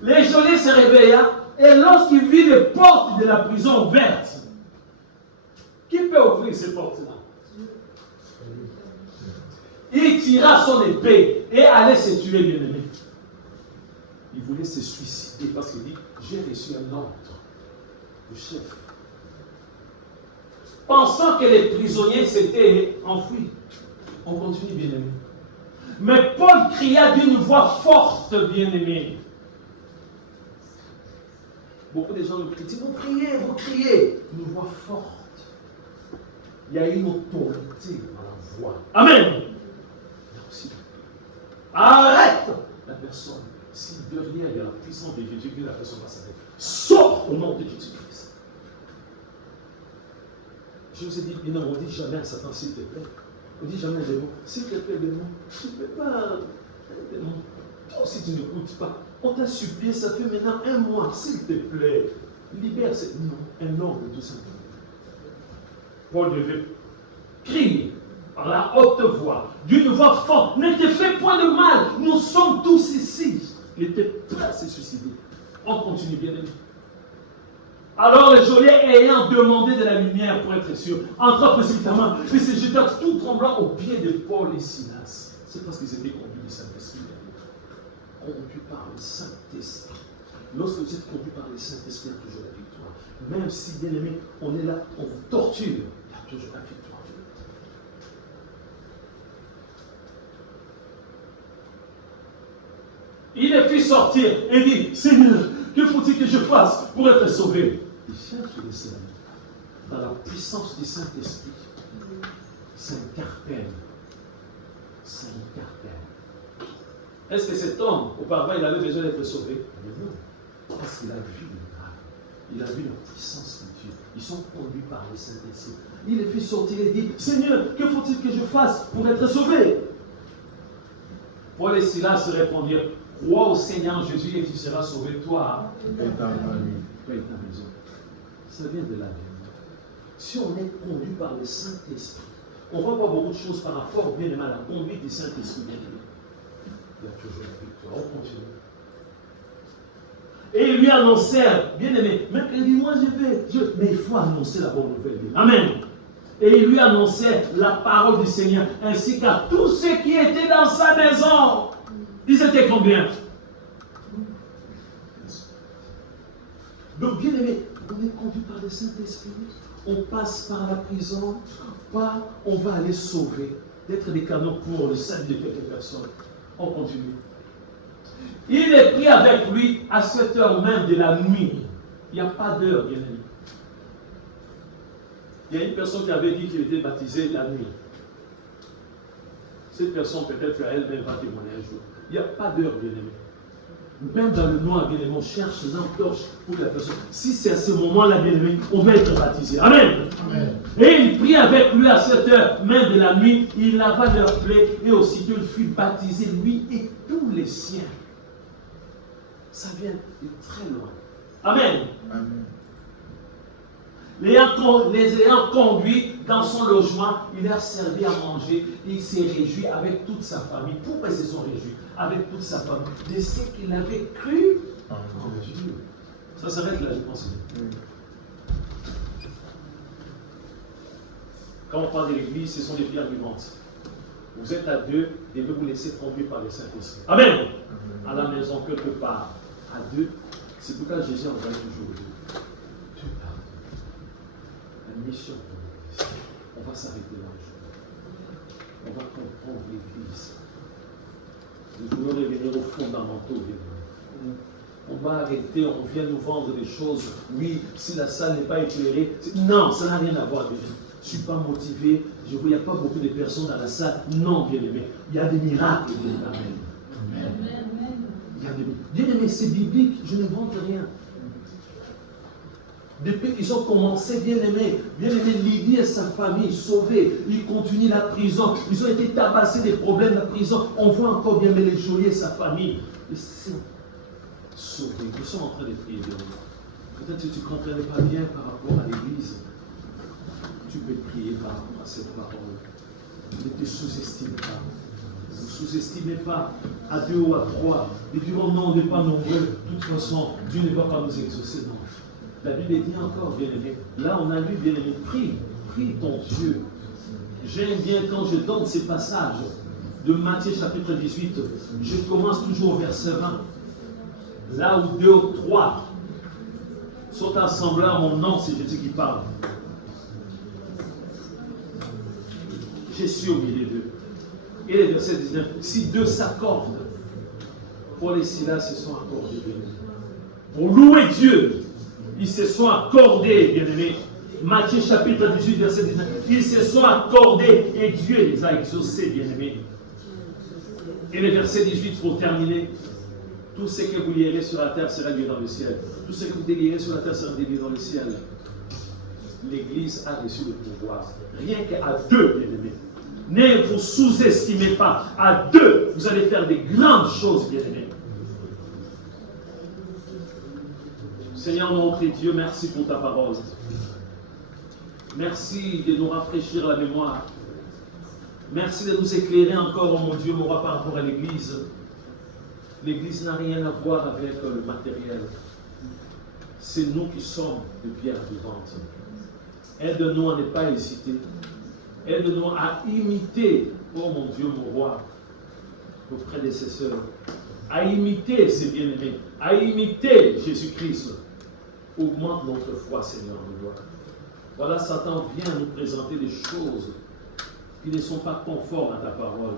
Les geôliers se réveilla. Et lorsqu'il vit les portes de la prison ouvertes, qui peut ouvrir ces portes-là? Il tira son épée et allait se tuer, bien aimé. Il voulait se suicider parce qu'il dit, j'ai reçu un ordre du chef. Pensant que les prisonniers s'étaient enfuis. On continue, bien aimé. Mais Paul cria d'une voix forte, bien aimé. Beaucoup de gens le critiquent. Vous criez. Une voix forte. Il y a une autorité dans la voix. Amen. Il y a aussi arrête la personne. Si derrière il y a la puissance de Jésus, la personne va s'arrêter. Sors au nom de Jésus-Christ. Je vous ai dit, on ne dit jamais à Satan, s'il te plaît. On ne dit jamais à démon, s'il te plaît, démon. Tu ne peux pas. Démon. Toi aussi, tu n'écoutes pas. On t'a supplié, ça fait maintenant 1 mois. S'il te plaît, libère ce. Non, un ordre tout simplement. Paul devait crier par la haute voix, d'une voix forte. Ne te fais point de mal, nous sommes tous ici. Il était prêt à se suicider. On continue, bien aimé. Alors le geôlier, ayant demandé de la lumière pour être sûr, entra précipitamment et se jeta tout tremblant aux pieds de Paul et Silas. C'est parce qu'ils étaient conduits du Saint-Esprit. Conduits par le Saint-Esprit. Lorsque vous êtes conduits par le Saint-Esprit, il y a toujours la victoire. Même si, bien aimé, on est là, on vous torture, il y a toujours la victoire. Il les fit sortir et dit, Seigneur, que faut-il que je fasse pour être sauvé? Il cherche le Seigneur. Dans la puissance du Saint-Esprit, s'interpelle. Est-ce que cet homme, auparavant, il avait besoin d'être sauvé? Non. Parce qu'il a vu le miracle. Il a vu la puissance de Dieu. Ils sont conduits par le Saint-Esprit. Il les fit sortir et dit, Seigneur, que faut-il que je fasse pour être sauvé? Paul et Silas se répondirent, crois au Seigneur Jésus et tu seras sauvé, toi et ta maison. Ça vient de la vie. Si on est conduit par le Saint-Esprit, on va voir beaucoup de choses par rapport bien aimé à la conduite du Saint-Esprit. Il y a toujours la victoire. On continue. Et ils lui annoncèrent, bien aimé, mais il dit, moi mais il faut annoncer la bonne nouvelle. Amen. Et il lui annonçait la parole du Seigneur, ainsi qu'à tous ceux qui étaient dans sa maison. Ils étaient combien? Donc, bien aimé, on est conduit par le Saint-Esprit, on passe par la prison, on va aller sauver, d'être des canaux pour le salut de quelques personnes. On continue. Il est pris avec lui à cette heure même de la nuit. Il n'y a pas d'heure, bien aimé. Il y a une personne qui avait dit qu'il était baptisé la nuit. Cette personne, peut-être elle-même va témoigner un jour. Il n'y a pas d'heure, bien aimé. Même dans le noir, bien aimé, on cherche une torche pour la personne. Si c'est à ce moment-là, bien aimé, on va être baptisé. Amen. Amen. Et il prit avec lui à 7 heures, même de la nuit, il lava leurs plaies, et aussitôt il fut baptisé, lui et tous les siens. Ça vient de très loin. Amen. Amen. Les ayant conduits dans son logement, il leur servi à manger. Il s'est réjoui avec toute sa famille. Pourquoi ils se sont réjouis? Avec toute sa famille. De ce qu'il avait cru en Dieu. Ça s'arrête là, je pense. Quand on parle de l'église, ce sont des pierres vivantes. Vous êtes à deux, et vous vous laissez conduire par le Saint-Esprit. Amen. À la maison, quelque part, à deux. C'est pourquoi Jésus envoie toujours deux. Dieu pardonne. La mission pour l'église. On va s'arrêter là un jour. On va comprendre l'église. Nous voulons revenir aux fondamentaux. On va arrêter, on vient nous vendre des choses. Oui, si la salle n'est pas éclairée. Non, ça n'a rien à voir avec ça. Je ne suis pas motivé, je vois, il n'y a pas beaucoup de personnes dans la salle. Non, bien aimé, il y a des miracles. Amen. Il y a des miracles. Bien aimé, c'est biblique, je ne vante rien. Depuis qu'ils ont commencé, bien aimé, Lydie et sa famille sauvés, ils continuent la prison, ils ont été tabassés des problèmes de la prison. On voit encore bien aimé les Joly et sa famille. Ils sont sauvés, ils sont en train de prier. Peut-être que tu ne comprenais pas bien par rapport à l'église. Tu peux prier par rapport à cette parole. Ne te sous-estime pas. Ne sous-estimez pas à 2 ou à 3. Et dis, oh non, on n'est pas nombreux. De toute façon, Dieu ne va pas nous exaucer. Non. La Bible dit encore, bien-aimé. Là, on a lu, bien-aimé, prie ton Dieu. J'aime bien quand je donne ces passages de Matthieu chapitre 18. Je commence toujours au verset 20. Là où 2 ou 3 sont assemblés à mon nom, c'est Jésus qui parle. Je suis au milieu d'eux. Et le verset 19, si 2 s'accordent, Paul et Silas se sont accordés, bien-aimés. Pour louer Dieu, ils se sont accordés, bien-aimés. Matthieu chapitre 18, verset 19, ils se sont accordés et Dieu les a exaucés, bien-aimés. Et le verset 18, pour terminer, tout ce que vous lierez sur la terre sera lié dans le ciel. Tout ce que vous délierez sur la terre sera lié dans le ciel. L'Église a reçu le pouvoir. Rien qu'à 2, bien-aimés. Ne vous sous-estimez pas. À 2, vous allez faire des grandes choses, bien-aimés. Seigneur notre Dieu, merci pour ta parole. Merci de nous rafraîchir la mémoire. Merci de nous éclairer encore, oh mon Dieu, mon roi, par rapport à l'Église. L'Église n'a rien à voir avec le matériel. C'est nous qui sommes des pierres vivantes. Aide-nous à ne pas hésiter. Aide-nous à imiter, oh mon Dieu, mon roi, nos prédécesseurs. À imiter ces bien-aimés. À imiter Jésus-Christ. Augmente notre foi, Seigneur, de gloire. Voilà, Satan vient nous présenter des choses qui ne sont pas conformes à ta parole.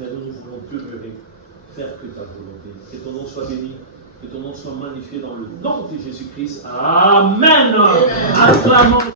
Mais nous voulons demeurer, faire que ta volonté. Que ton nom soit béni. Que ton nom soit magnifié dans le nom de Jésus-Christ. Amen. Acclamons.